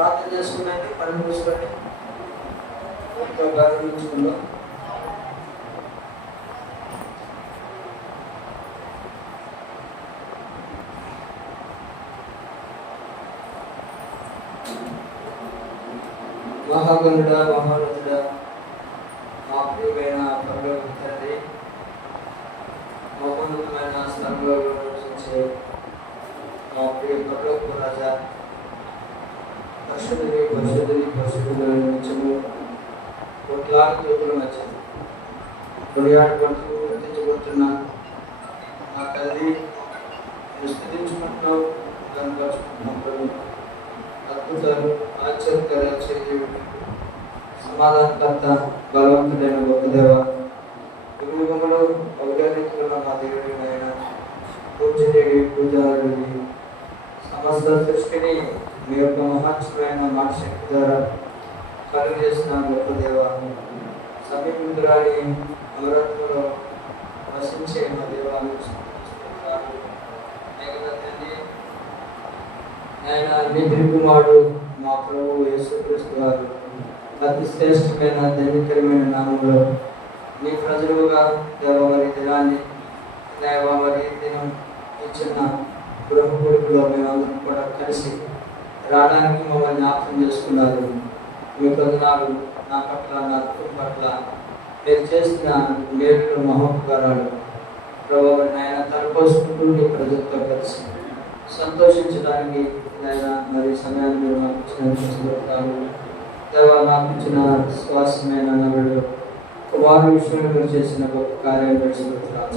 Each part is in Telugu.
ప్రార్థన చేసుకున్నాండి, పని మూసుకొని ఎంతో ప్రారంభించుకుందాం. మహాగణుడ, మహారథుడ, మా ప్రియమైన పరలోక తండ్రి, మహోన్నతమైన స్థలంలో నివసించే మా ప్రియ పరలోక రాజా, పరిశుద్ధుని పరిశుద్ధుని పరిశుద్ధులు నిత్యము కోట్లాది జ్యోతుల మధ్య కొనియాడబడుతూ గుర్తించబడుతున్న మా తల్లి స్థితించుకుంటున్నాం, కనపరుచుకుంటున్నాం. అద్భుతాలు, ఆశ్చర్యకరాలు చేయ సమాధానకర్త, బలవంతుడైన గొప్ప దేవ, యుగములో ఔదార్యతలో మా దేవుడినైనా పూజనీయుడి, పూజారుడి, సమస్త సృష్టిని మీ యొక్క మహోత్సవమైన మాట శక్తి ద్వారా కలుగు చేసిన గొప్ప దేవ, సమీపురాని అమరత్వంలో వసించే మా దేవాన్ని ఆయన మీ తిరుగుమాడు మా ప్రభు యేసుక్రీస్తు వారు అతి శ్రేష్టమైన ధన్యకరమైన నామంలో మీ ప్రజలుగా దేవమరి దినాన్ని దేవమరి దినం ఇచ్చిన గృహకుడుకులో మేమందరం కూడా కలిసి రావడానికి మమ్మల్ని జ్ఞాపకం చేసుకున్నారు. మీ వందనాలు నా పట్ల, నా కుటుంబం పట్ల మీరు చేసిన మేలు మహోపకారాలు ప్రభు నాయన తలపోసుకుంటూ మీ ప్రజలతో కలిసి సంతోషించడానికి నాయన మరి సమయాన్ని మీరు మాకు ఇచ్చినందుకు దేవా, నాకు ఇచ్చిన శ్వాసమైన నవ్వుడు వారి విషయంలో మీరు చేసిన గొప్ప కార్యాలు ఆచరిస్తున్నాం.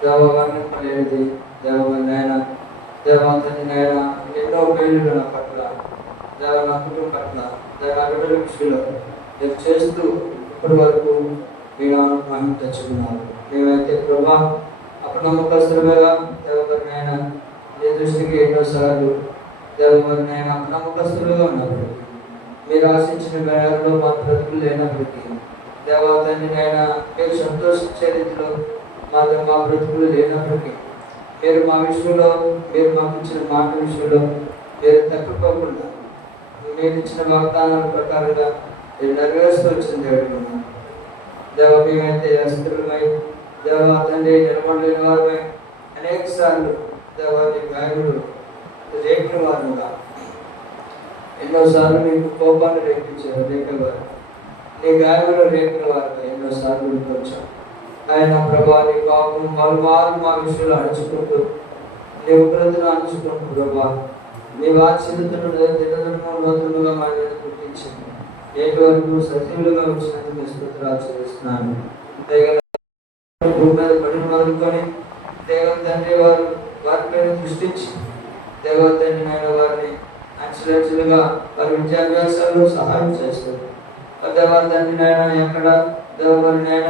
దేవగారిని పలేనిది దేవగారి నాయన, దేవాతని నాయన ఎన్నో మేలులు నా పట్ల, దేవ నా కుటుంబం పట్ల, దేవ బిడ్డల విషయంలో మీరు చేస్తూ ఇప్పటి వరకు మీ నామం తెచ్చుకున్నారు. మేమైతే ప్రభా అపనమ్మకస్తులుగా దేవగారి నాయన మీ దృష్టికి ఎన్నోసార్లు దేవగారి నాయన అపనమ్మకస్తులుగా ఉన్నారు. మీరు ఆశించిన మేరలో మా బ్రతుకులు లేనప్పటికీ దేవతని నాయన మీరు సంతోషించే రీతిలో మా బ్రతుకులు లేనప్పటికీ మీరు మా విషయంలో, మీరు మాకు ఇచ్చిన మాట విషయంలో మీరు తప్పిపోకుండా మీరు ఇచ్చిన వాగ్దానాల ప్రకారంగా మీరు నెరవేరుస్తూ వచ్చిన దేవుడు దేవ. మేమైతే అస్థిరమై దేవతండ్రి నిలబడలేని వారమై అనేక సార్లు దేవాన్ని గాయములు రేపిన వారుగా ఎన్నోసార్లు మీకు కోపాన్ని రేపించారు, రేపేవారు నీ గాయములు రేపిన వారుగా ఎన్నోసార్లు వచ్చాం. ఆయన ప్రభా నీ పాపం వాళ్ళు మా విషయంలో అణుచుకుంటూ నీ ఉగ్రతను అణుచుకుంటూ ప్రభా నీ వాత్సల్యతను దినదినముగా మా మీద పుట్టించింది. నేటి వరకు సజీవులుగా వచ్చినందుకు స్తోత్రాలు చెల్లిస్తున్నాను. భూమి మీద పడిన మొదలుకొని తండ్రి వారి పైన దృష్టించి తండ్రి నాయన వారిని అంచెలంచెలుగా వారి విద్యాభ్యాసాలు సహాయం చేస్తారు. తండ్రి నాయన ఎక్కడ దేవగారి నాయన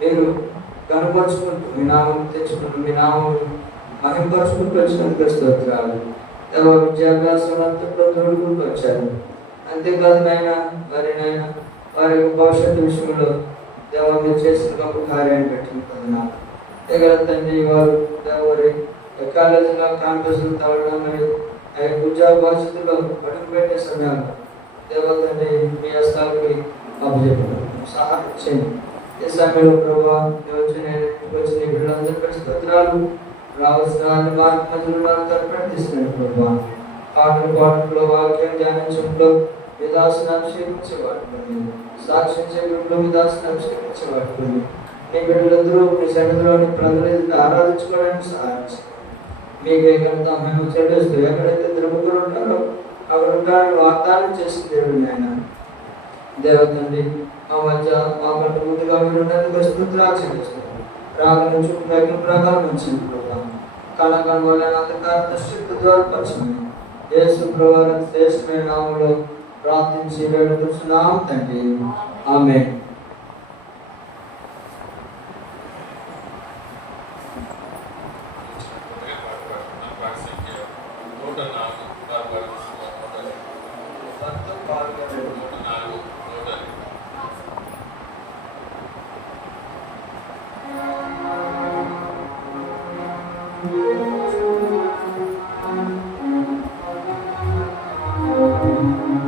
మీరు కనపరుచుకుంటూ మీ నామం తెచ్చుకుంటూ మీ నామం మహింపరుచుకుంటూ వచ్చినందుకు స్తోత్రాలు. దేవ విద్యాభ్యాసం అంతట్లో తోడుకుంటూ వచ్చారు. అంతేకాదు నాయన మరి నాయన వారి యొక్క భవిష్యత్తు విషయంలో దేవ మీరు చేసిన గొప్ప కార్యాన్ని పెట్టుకుంటున్నారు. దగ్గర తండ్రి వారు దేవరి కాలేజీలో క్యాంపస్లు తవ్వడం మరియు ఆ యొక్క ఉద్యోగ భవిష్యత్తులో అడుగు పెట్టే సమయాల్లో దేవతండ్రి మీ హస్తాలకి అప్పచెప్పారు, సహాయం చేయండి. ఈ సమయంలో ప్రభావ వచ్చిన బిడ్డలందరికీ స్తోత్రాలు. రావాల్సిన మార్గంలో ప్రకటిస్తున్నాడు ప్రభావ. పాటలు వాక్యం ధ్యానించడంలో మీ దాసుని అభిషేకించేవాడుకొని, సాక్షించే బిడ్డలో మీ దాసుని అభిషేకించేవాడుకొని మీ బిడ్డలందరూ మీ సన్నిధిలోని ప్రజలు ఆరాధించుకోవడానికి సహాయం చేయండి. మీకే కనుక మేము చెల్లిస్తూ ఎక్కడైతే ద్రముకులు ఉంటారో అక్కడ ఉంటారని వాగ్దానం చేసి దేవుడు ఆయన దేవతండి మా మధ్య మా కంట ముందుగా మీరు ఉన్నందుకు స్తోత్రాలు చెల్లిస్తాం. రాగ నుంచి ప్రకారం వచ్చింది ప్రభావం కళకళ అంధకార దృష్టి ద్వారపరచమని యేసు ప్రభువారి శ్రేష్టమైన నామములో ప్రార్థించి వేడుకుంటున్నాం తండ్రి, ఆమేన్. Amen.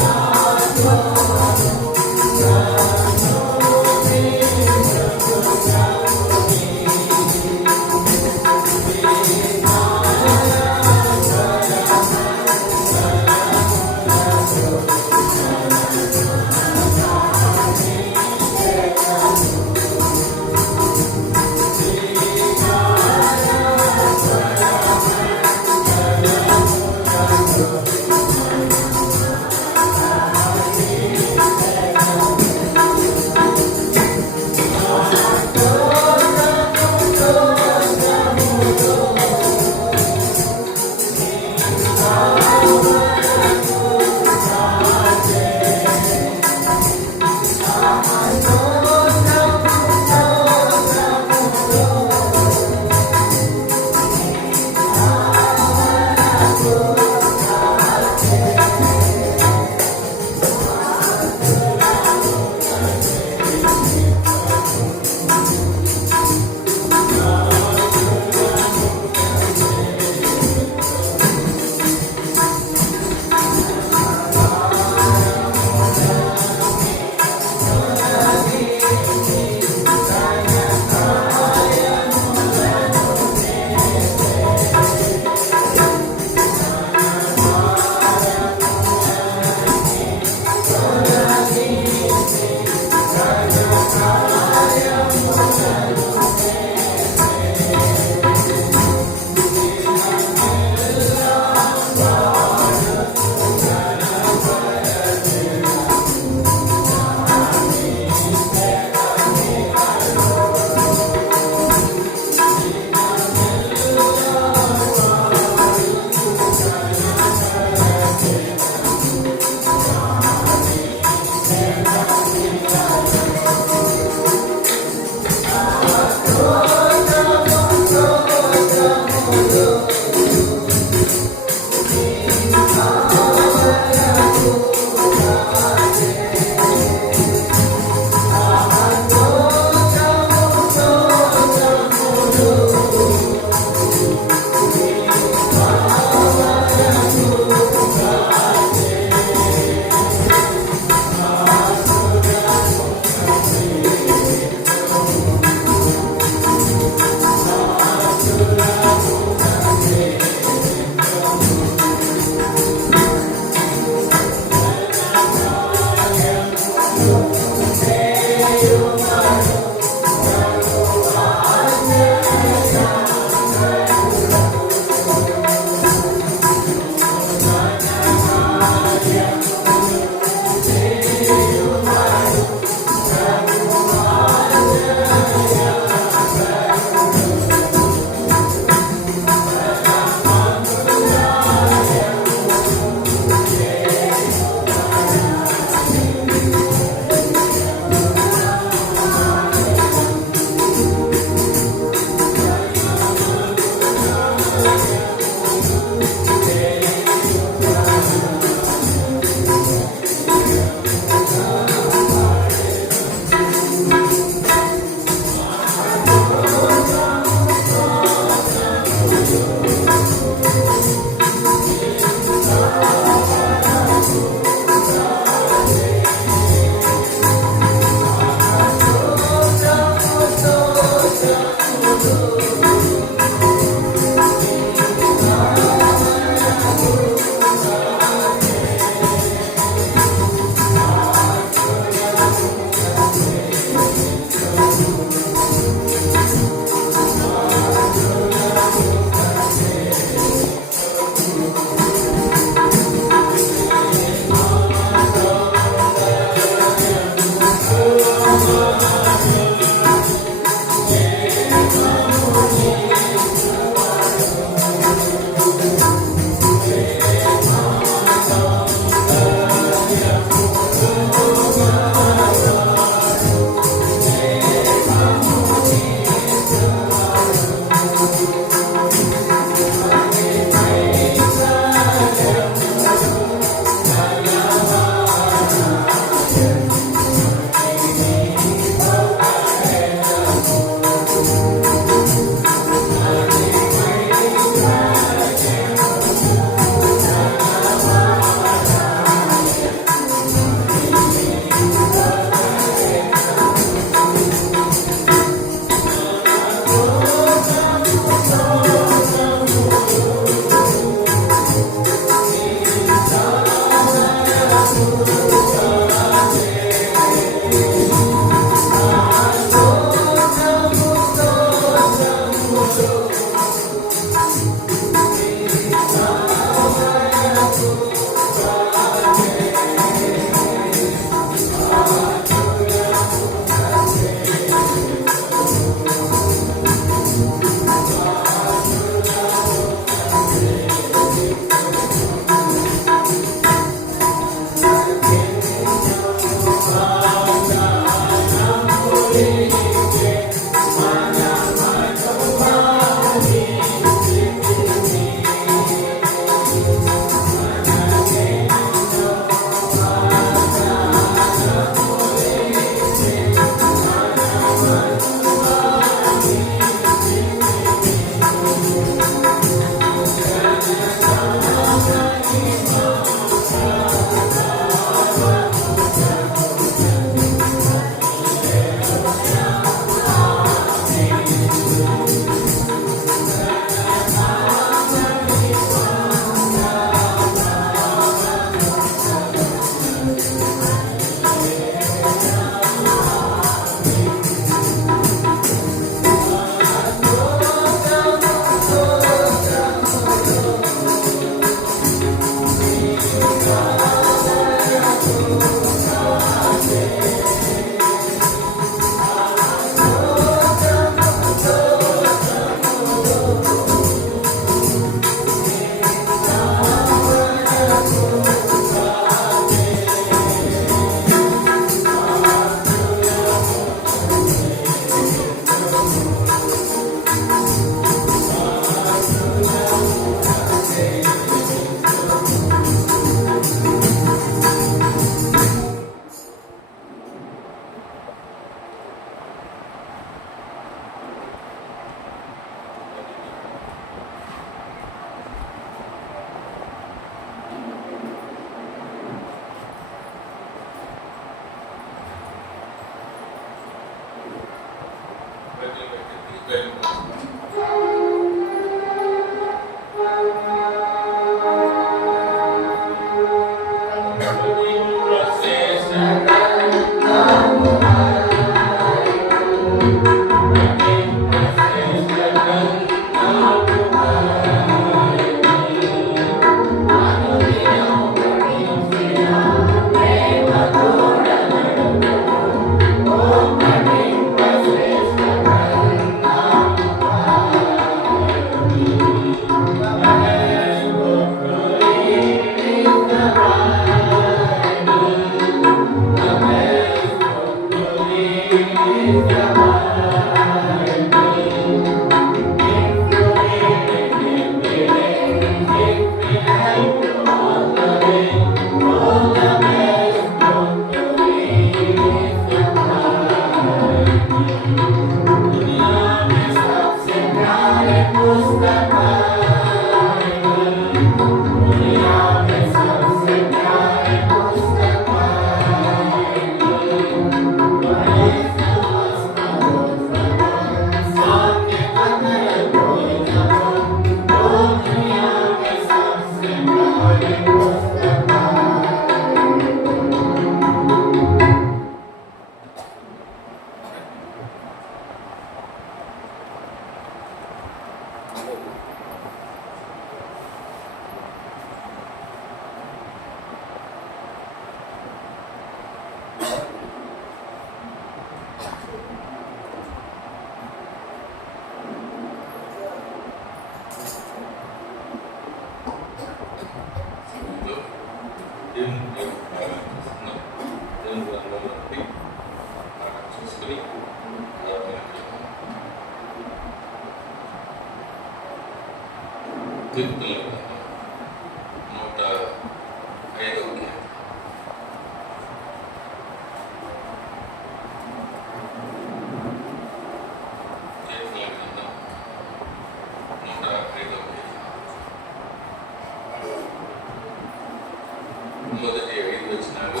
మొదటి 5 వచనాలు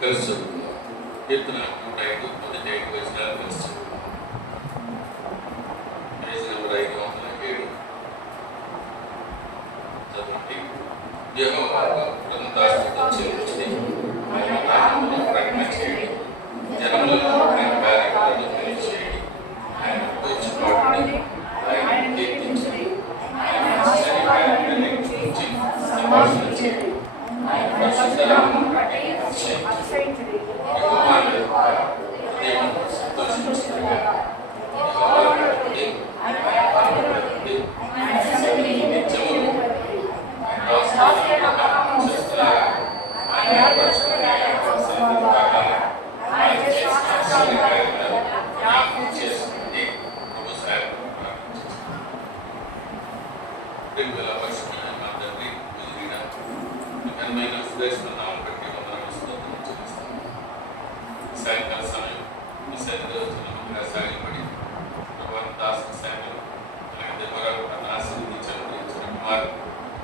కలిసి చదువుకుందాం. కీర్తన 105 మొదటి 5 వచనాలు కలిసి చదువుకుందాం. Page number 507. చదవండి. యెహోవా కృతజ్ఞతాస్తుతులు పరిశుద్ధ నామమును బట్టి అతిశయించుడి. దేవుని సంతోషించుగాక. యెహోవాను బట్టి ఆయన సన్నిధిని నిత్యము దాసుల నామమును చేస్తున్నారా? ఆయన పరిశుద్ధ నామమును ఆయన చేసిన ఆశ్చర్యకార్యాలను జ్ఞాపకం చేసుకుని ప్రభు సహాయం ప్రేమగల పరిశుద్ధమైన మా తండ్రి, ఎదిగిన మీ ఘనమైన శ్రేష్ఠ నామం బట్టి వందనాలు స్తోత్రం చెల్లిస్తాము. సాయంకాల సమయం మీ సన్నిధిలో చిన్నగా సాగిపడి ప్రభావం దాసు శాఖలు అలాగే మరొక ఆశీర్వదించారు కుమార్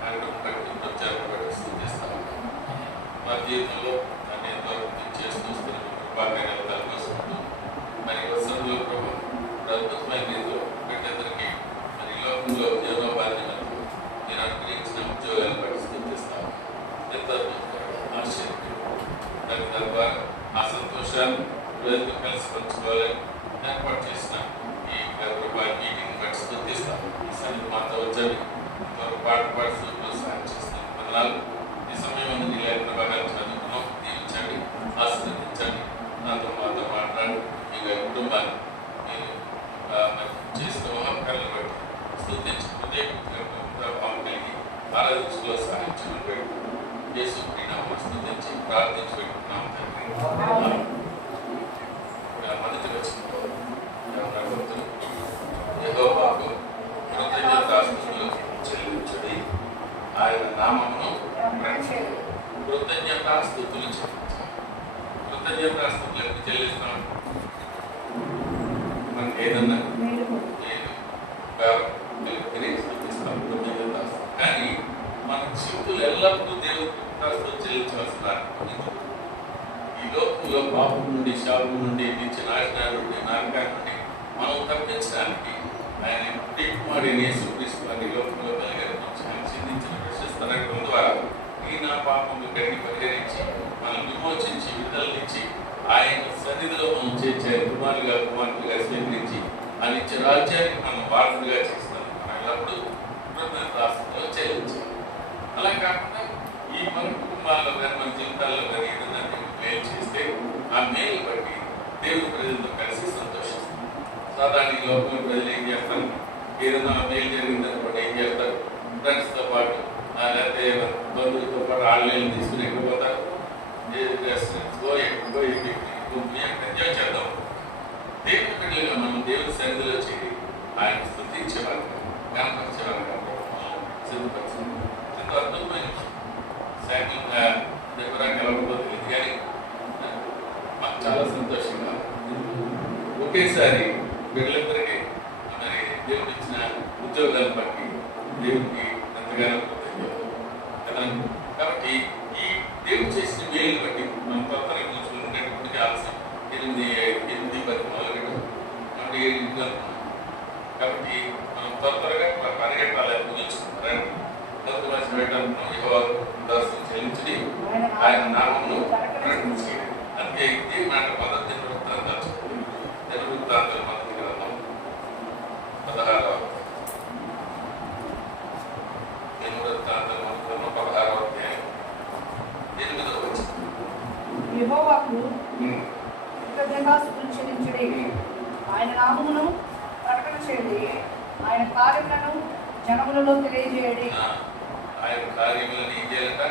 ఆయన బట్టి ప్రచారం బట్టి స్థుతిస్తాము. మా జీవితంలో అన్ని ఎంతవరకు చేస్తూ వస్తున్న కృపాకార్యాలు తలపోసుకుంటూ మరి వసంలో ప్రభు అద్భుతమైన రీతిలో బిడ్డలందరికీ మరి ఈ లోకంలో జీవనోపాధిని మనకు నేను అనుగ్రహించిన ఉద్యోగాలను బట్టి స్థుతిస్తాము. ఎంత ఆశ్చర్యం దాని తద్వారా ఆ సంతోషాన్ని ప్రజలతో కలిసి పంచుకోవాలని ఏర్పాటు చేసిన ఈ మీటింగ్ బట్టి స్థుతిస్తాము. ఈ సమయం మాతో వచ్చాను పాట పాడుతూ ప్రోత్సాహం చేస్తాను. వందనాలు. ఈ సమయం నీ లేఖన భాగాలు చదువుకున్నాం. దీవించండి, ఆశీర్వదించండి. నాతో మాతో మాట్లాడి మీ కుటుంబాన్ని మీరు చేసిన మహత్కాలను బట్టి స్తుతించి హృదయభావం కలిగి ఆరాధించులో సహాయం చేయమని యేసు ప్రియనామమున స్తుతించి ప్రార్థించి పెట్టుకున్నాం తండ్రి. మొదటి వచనంలో భక్తులు యెహోవాకు కృతజ్ఞతాస్తుతులు చెల్లించుడి, ఆయన నామమును కృతజ్ఞతాస్తుతులు చెల్లించాలి. కృతజ్ఞతాస్తుతులు ఎప్పుడు చెల్లిస్తాం? మనకి ఏదన్నా స్థుతిస్తాం కృతజ్ఞతాస్తుతులు. కానీ మన జీవితంలో ఎల్లప్పుడూ దేవుడు కృతజ్ఞతాస్తుతులు చెల్లించవలసిన ఈ లోకంలో పాపం నుండి, శాపం నుండి, నిత్య నాశనాల నుండి, నరకాల నుండి మనం తప్పించడానికి ఆయన కుమారుడైన యేసుక్రీస్తు వారి లోకంలో కలిగారు. ఆయన చిందించిన ప్రశస్త రక్తం ద్వారా ఈ నా పాపము కడిగి పరిహరించి మనం విమోచించి విడుదలనిచ్చి ఆయన సన్నిధిలో మనం చేర్చారు. కుమారులుగా స్వీకరించి ఆ నిత్య రాజ్యానికి మనం వారసులుగా చేస్తాం. మనం ఎల్లప్పుడూ కృతజ్ఞతాస్తుతులు చెల్లించాలి. అలా కాకుండా ఈ మన కుటుంబాల్లో కానీ మన జీవితాల్లో కానీ ఏదైనా మేలు చేస్తే ఆ మేలు బట్టి దేవుని ప్రజలతో కలిసి సంతోషిస్తాం. సాధారణ ఈ లోకంలో ప్రజలు ఏం చేస్తారు? ఏదైనా మేలు జరిగిందనుకోండి ఏం చేస్తారు? ఫ్రెండ్స్తో పాటు లేకపోతే బంధువులతో పాటు ఆన్లైన్ తీసుకుని ఎక్కిపోతారు. ఎంజాయ్ చేద్దాం. దేవుని బిడ్డలుగా మనం దేవుని సన్నిధిలో చేరి ఆయన స్తుతించేవారు, కనపరిచేవారు సిద్ధపరిచింది. ఎంతో అద్భుతమైన సైకిల్గా దగ్గర కలవకపోతుంది కానీ మాకు చాలా సంతోషంగా ఒకేసారి బిడ్డలందరికీ మరి దేవుడు ఇచ్చిన ఉద్యోగాలను బట్టి దేవుడికి ఎంతగానో కదా. కాబట్టి ఈ దేవుడు చేసిన మేలు బట్టి మనం త్వరగా కూర్చున్నటువంటి ఆలస్యం 8:10 మొదలుపెట్టాం. 7 అనుకున్నాం. కాబట్టి మనం త్వరగా పరిగెట్టాలి ముగించుకుంటారు. పెట్టాలనుకున్నాం. యెహోవాకు దర్శనం చెల్లించి ఆయన నామమును ప్రకటించేది. అందుకే ఇది మాట మొదటి దినవృత్తాంతాలు చెప్తుంది. దినవృత్తాంతాలు మొదటి గ్రంథం 16వ దినవృత్తాంతాలు మొదటి గ్రంథం 16వ అధ్యాయం 8వ వచనం. యెహోవాకు కృతజ్ఞతాస్తుతులు చెల్లించుడి, ఆయన నామమును ప్రకటన చేయండి, ఆయన కార్యములను జనములలో తెలియజేయండి. ఆయన కార్యములను ఏం చేయాలంట?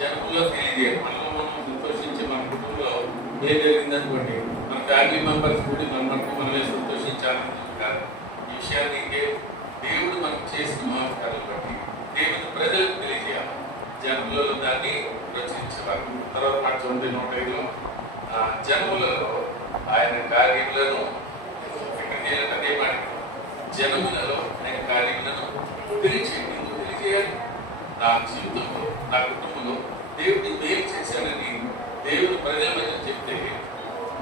జనముల్లో తెలియజేయాలి. మనలో మనం సంతోషించి మన కుటుంబంలో ఏం జరిగిందనుకోండి, మన ఫ్యామిలీ మెంబర్స్ కూడా మనమే సంతోషించాలని కాదు. ఈ విషయాన్ని దేవుడు మనకు చేసిన మహత్కారాలు బట్టి దేవుని ప్రజలకు తెలియజేయాలి. జనములలో దాన్ని రచించేవారు. తర్వాత మాట 105లో జనములలో ఆయన కార్యములను అదే మాట, జనములలో ఆయన కార్యములను తెలియచేయండి. ఎందుకు తెలియజేయాలి? నా జీవితంలో, నా కుటుంబంలో దేవుడిని మేలు చేశానని దేవుడు ప్రజల మధ్య చెప్తే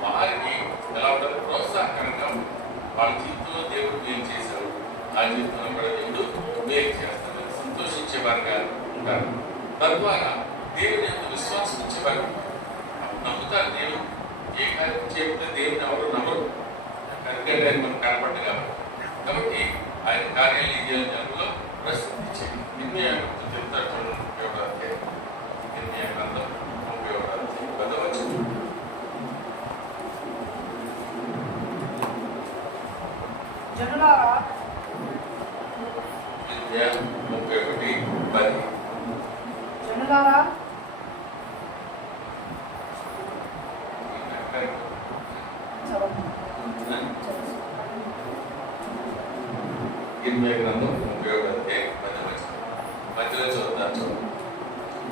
వారికి ఎలా ఉంటారు? ప్రోత్సాహకరంగా ఉంటుంది. వాళ్ళ జీవితంలో దేవుడు మేలు చేశారు, ఆ జీవితంలో కూడా దేవుడు మేలు చేస్తారు, సంతోషించేవారుగా ఉంటారు. తద్వారా దేవుని యొక్క విశ్వాసం ఇచ్చేవారు నమ్ముతారు. దేవుడు ఏ కార్యం చెప్తే దేవుని ఎవరు నమ్మరు, ఎందుకంటే ఆయన మనకు కనపడ్డ కాబట్టి ఆయన కార్యాలు ఈ జనంలో ప్రసిద్ధి చేయండి. నిర్ణయాలు చెప్తారు. నిర్ణయ గ్రంథం ఇర్మియా గ్రంథం 30వ అధ్యాయం 10వ వచనం. మధ్యలో చూద్దాం.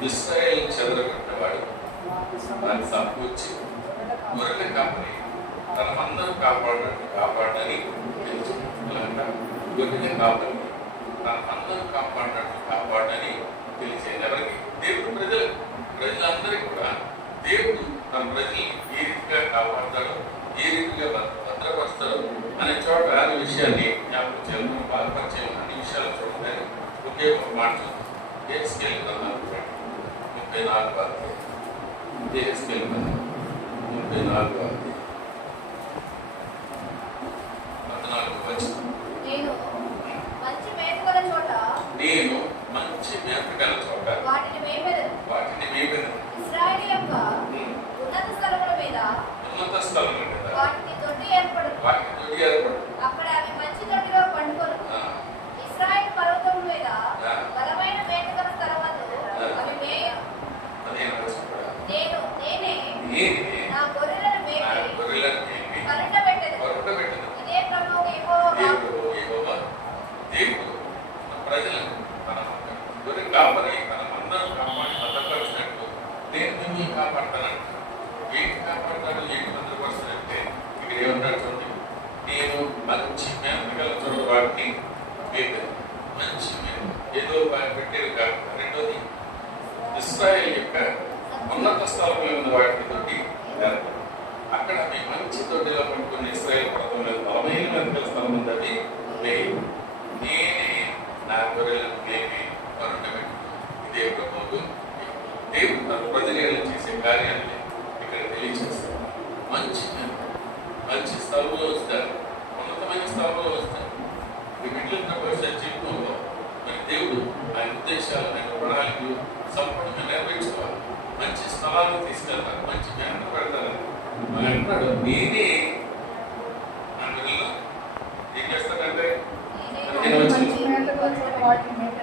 ఇశ్రాయేలు చెదరగొట్టినవాడు వారిని సమకూర్చి గొర్రెల కాపరి తన మందను కాపాడని తెలుసు. గొర్రెల కాపరి తన మందను కాపాడని తెలిసేది ఎవరికి? దేవుడు ప్రజలందరికీ కూడా దేవుడు తన ప్రజల్ని ఏ రీతిగా కాపాడతాడో, ఏ రీతిగా భద్రపరుస్తాడో అనే చోట అనే విషయాన్ని జ్ఞాపకం చేయాలి, బాధపరిచేయాలి. అన్ని విషయాలు చూడగానే ఒకే ఒక మాట హెచ్కేల్ గ్రంథం 34వ అధ్యాయం. హెచ్కేల్ గ్రంథం 34వ అధ్యాయం 14వ వచనం. నేను మంచి మేత గల చోట వాటిని మేపెదను. ఇశ్రాయేలు యొక్క ఉన్నత స్థలముల మీద వాటికి తొట్టి ఏర్పడదు. అక్కడ అవి మంచి తొట్టిలో పండుకొను. ఇశ్రాయేలు పర్వతముల మీద బలమైన మేత గల స్థలములలో అవి మేయను. నేనే నా గొర్రెలను మేపి కరుణబెట్టెదను. ఇదే ప్రభువు యెహోవా దేవుడు ప్రజలను తన గొర్రె కాపరి తన మందను కాపాడి భద్రపరిచినట్టు నేను మిమ్మల్ని కాపాడతానంట. ఏంటి కాపాడతాడు, ఏంటి భద్రపరుస్తాడంటే ఇక్కడ ఏమన్నాడు చూడండి. నేను మంచి మేత చోట వాటిని మేపాను. మంచి మేత ఏదో పెట్టేది కాదు. రెండోది ఇశ్రాయేలు యొక్క ఉన్నత స్థలంలో ఉన్న వాటిని తోటి అక్కడ మీ మంచి తోటిలో పట్టుకుని ఇశ్రాయేలు పర్వతం మీద బలమైన మెతకల స్థలం ఉంది. అది నేనే నా గొర్రెలను మేపి కరుణబెట్టు. ఇదే ప్రభువు దేవుడు తన ప్రజలను చేసే కార్యాన్ని ఇక్కడ తెలియజేస్తారు. మంచి స్థలంలో వస్తారు, ఉన్నతమైన స్థలంలో వస్తారు. మీ బిడ్డల భవిష్యత్ జీవితంలో మరి దేవుడు ఆయన ఉద్దేశాలు, ఆయన ప్రణాళికలు సంపూర్ణంగా నెరవేర్చుకోవాలి. మంచి స్థలాలను తీసుకెళ్తారు, మంచి జ్ఞానం పెడతారు. అంటున్నాడు నేనే నా బిడ్డలు ఏం చేస్తాడంటే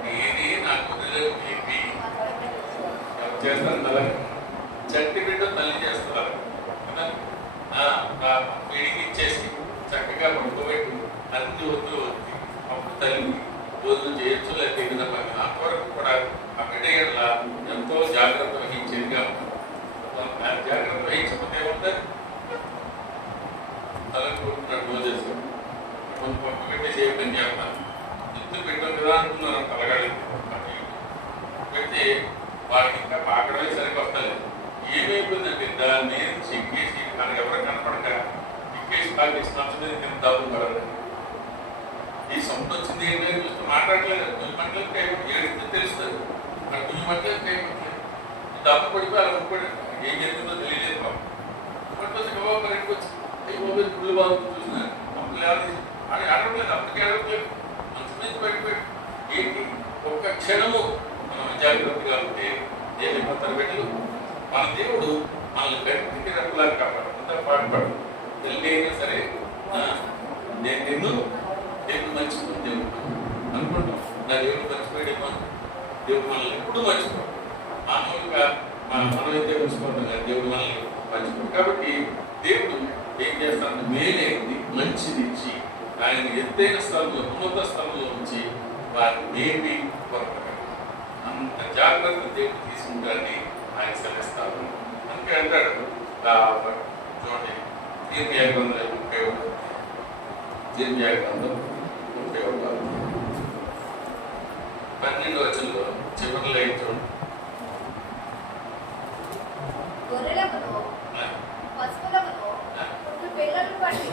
నేనే నా గొర్రెలను మేపి చేస్తాను. తల చట్టి బిడ్డ తల్లి చేస్తున్నారు వీడికి ఇచ్చేసి చక్కగా పడుకోబెట్టి అన్ని వద్దు అప్పుడు తల్లి రోజులు చేయొచ్చు లేకపోతే ఏదైనా పని అంతవరకు కూడా ఆ బిడ్డ ఎంతో జాగ్రత్త వహించేదిగా జాగ్రత్త వహించకపోతే ఏముంటుంది? తలకు కొడుతున్నాడు రోజు కొంత పప్పు పెట్టి చేయమని చెప్పాను. ఇద్దరు పెట్టాం కదా అంటున్నారు. తలగాడి పెడితే వాడికి ఇంకా పాకడమే సరిగ్గా వస్తుంది. ఏమైపోయిందంటే దాన్ని చెక్కేసి మనకు ఎవరు కనపడక ఎక్కేసి పాకేసి నచ్చలేదు కింద దాబులు పడాలి. ఈ సొంత వచ్చింది ఏంటని చూస్తే మాట్లాడలేదు. కొంచెం మంటలకు కైపట్టి ఏడితే తెలుస్తుంది. అక్కడ కొంచెం మంటలకు కైపట్టలేదు. దాబు పడిపోయి అలా ముప్పడి ఏం జరిగిందో తెలియలేదు. పాపం పట్టుకొచ్చి గబాబు ఇంటికి వచ్చి అయిపోయి పుళ్ళు బాగుంది చూసినారు. అప్పుడు లేదు అని అడగలేదు. అప్పటికే అడగలేదు. మంచి నుంచి పడిపోయి ఏంటి ఒక్క క్షణము మనం అజాగ్రత్తగా ఉంటే ఏమైపోతారు బిడ్డలు? మన దేవుడు మనల్ని గట్టికి రెప్పలాగా కాపాడు. అంతా పాటుపడు తల్లి అయినా సరే నేను దేవుడు మర్చిపోయి దేవుడు అనుకుంటాం. నా దేవుడు మర్చిపోయాడేమో. దేవుడు మనల్ని ఎప్పుడు మర్చిపోడు. మామూలుగా మనమైతే మర్చిపోతాం కదా, దేవుడు మనల్ని మర్చిపోడు. కాబట్టి దేవుడు ఏం చేస్తాడు? మేలేది మంచిది ఇచ్చి ఆయన ఎత్తైన స్థలంలో ఉన్నత స్థలంలో ఉంచి వారిని మేపి కొరకబెట్టాడు. అంత జాగ్రత్త దేవుడు తీసుకుంటారని ఆయన సెలవిస్తారు. అందుకే అంటాడు చూడండి ఇర్మియా గ్రంథం 31 ఇర్మియా గ్రంథం 31 12వ వచనంలో చివరిలో చూడండి. గొర్రెలకును పశువులకును పుట్టు పిల్లలు పట్టి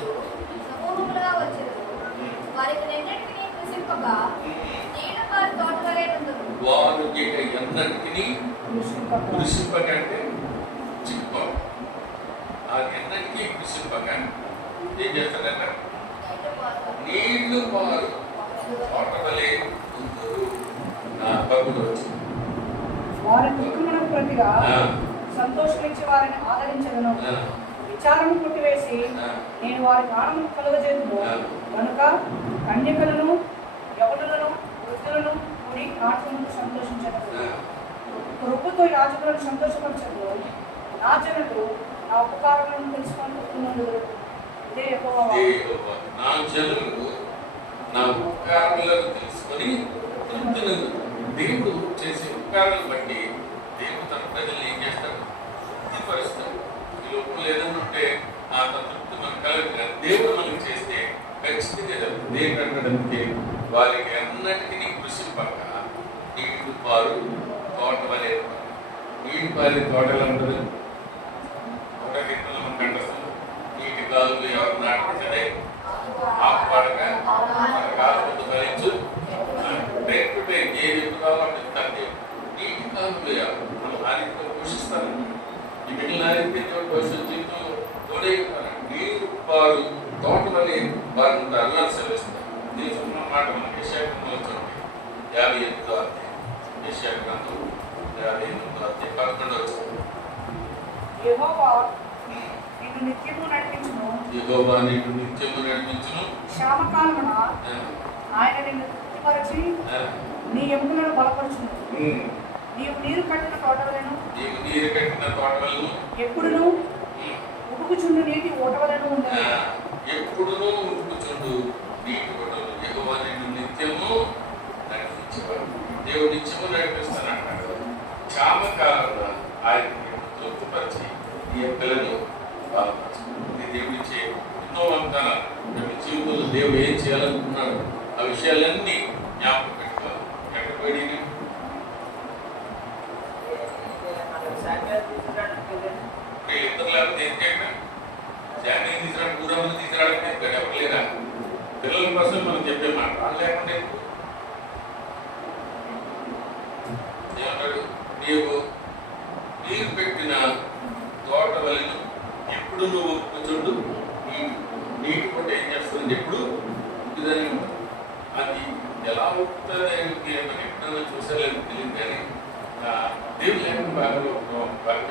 సమూహములుగా వచ్చెదరు. వారికి రెండింటినీ కృషింపక నీళ్ళ వారి తోట వలె నుందురు. వారికి ఎన్నటికీ కృషింపక అంటే చిక్కుకో. ఆ ఎన్నటికీ కృషింపక ఏం చేస్తాడంట? నీళ్లు వారు తోట వలె ఉందరు. పగులు వచ్చింది. వారి దుఃఖమునకు ప్రతిగా సంతోషించి వారిని ఆదరించదను. విచారము కొట్టివేసి నేను వారి ప్రాణము కలుగజేతును. కనుక కన్యకలను యవనులను వృద్ధులను కూడి నాట్యముకు సంతోషించదు. కృపతో యాజకులను సంతోషపరచదు. నా జనులు నా ఉపకారాలను తెలుసుకుంటున్నారు. ఇదే యెహోవా వాక్కు. యెహోవా నా జనులు నా ఉపకారములను తెలుసుకొని తృప్తి నొందుతారు. దేవుడు చేసే ఉపకారాలను బట్టి దేవుడు తన ప్రజల్ని ఏం చేస్తాడు? తృప్తిపరుస్తాడు. ఈ లోపల ఏదన్నా ఉంటే ఆ తృప్తి మనకు కలగదు. దేవుడు మనకి చేస్తే ఖచ్చితంగా జరుగుతుంది. ఏంటంటే వారికి అన్నిటికీ కృషింపక నీటి పారు తోట వలె. నీటి పారి తోటలు ఉంటుంది. ఒక గిన్నెలు మనకు కంటస్తాం. నీటి కాలు ఎవరు నాటించడే ఆకుపడక కాలు భరించు టైం టు టైం ఏది ఎప్పుడు కావాలంటే తగ్గే నీటి కాలు మనం ఆరితో పోషిస్తాను. ఈ మిగిలిన ఆరితే పోషించుతూ తోడే నీరు పారు తోట వలె వారు ఉంటారు అని సెలవిస్తారు. నేను చెప్తున్న మాట మనకి యెషయా గ్రంథంలో చూడండి 58వ అధ్యాయం. యెషయా గ్రంథం 58వ అధ్యాయం 11వ వచనం. యెహోవా నిన్ను నిత్యము నడిపించును. యెహోవా నిన్ను నిత్యము నడిపించును. క్షామకాలమున ఆయన నిన్ను తృప్తిపరచి నీ ఎముకలను బలపరచును. నీవు నీరు కట్టిన తోటవలెను ఎప్పుడును ఉడుకుచుండు నీటి ఓటవలెను ఉండదు. ఎప్పుడును ఉడుకుచుండు నీటి ఓటలు. యెహోవా నిన్ను నిత్యము నడిపించేవాడు. దేవుడు నిత్యము నడిపిస్తానంటాడు. క్షామకాలంలో ఆయన తృప్తిపరిచి ఈ ఎక్కలను బాధపరచుకుంది. దేవుడిచ్చే ఎన్నో వాగ్దానాలు మీ జీవితంలో దేవుడు ఏం చేయాలనుకున్నాడు ఆ విషయాలన్నీ జ్ఞాపకం పెట్టుకోవాలి. ఎక్కడ పోయి ఇద్దరు లేకపోతే ఎందుకంటే జాగ్రత్త తీసుకురావడం పూర్వమంది తీసుకురావడం ఎవరు లేరా? పిల్లల కోసం మనం చెప్పే మాట వాళ్ళు లేకుండా ఏమంటాడు? నీరు పెట్టిన తోట వలెను ఎప్పుడు నువ్వు కూర్చోడు నీటి పొట్ట ఏం చేస్తుంది? ఎప్పుడు ఇదని అది ఎలా ఉంటుంది మనం ఎప్పుడైనా చూసేలేదు తెలియదు. కానీ దేవుడు లేకుండా బాగా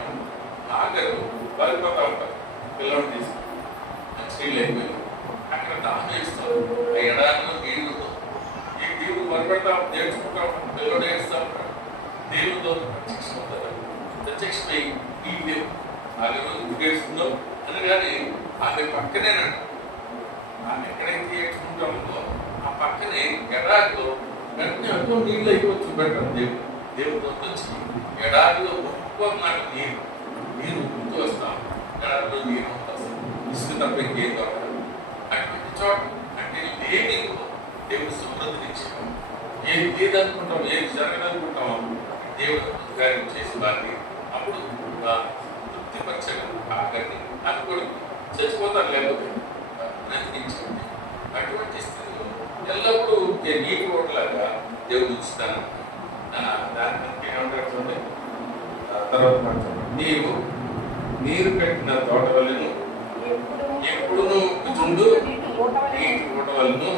ఆగరు పడిపోతూ ఉంటారు. పిల్లలు తీసుకు స్త్రీలు అయిపోయింది అక్కడ దాహం వేస్తారు. ఆ ఎడారిలో నీళ్లు ఈ దేవుడు మరపెడతా నేర్చుకుంటా ఉంటాం. పిల్లలు ఏడుస్తూ ఉంటాడు. దేవుడితో ప్రత్యక్షమై ఈ లేవు ఆమె రోజు ఏడుస్తుందో అని. కానీ ఆమె పక్కనేనంట. ఆమె ఎక్కడైతే ఏడ్చుకుంటా ఉందో ఆ పక్కనే ఎడారిలో వెంటనే అంటూ నీళ్ళు అయిపోవచ్చు పెట్టారు. దేవుడితో వచ్చి ఎడారిలో ఒప్పుకున్నాడు నీరు ఉప్పుతూ వస్తాం. ఎడారిలో నీరు ఇసుక తప్ప ఇంకేం కావాలి. అటువంటి చోట అంటే లేని దేవుడు సమృద్ధినిచ్చాము. ఏది లేదనుకుంటాం, ఏది జరగదనుకుంటామో దేవుడు కార్యం చేసి వారిని అప్పుడు తృప్తిపరచగలరు. ఆఖరిని అనుకోడు చచ్చిపోతారు లేకపోతే బ్రతికించండి. అటువంటి స్థితిలో ఎల్లప్పుడూ నీటి ఓటలాగా దేవుడు ఉంచుతాను. దానికి ఏమంటారు చూడండి తర్వాత నీరు పెట్టిన తోట వలెను ఎప్పుడు కూర్చుండు నీటి ఓట వలెను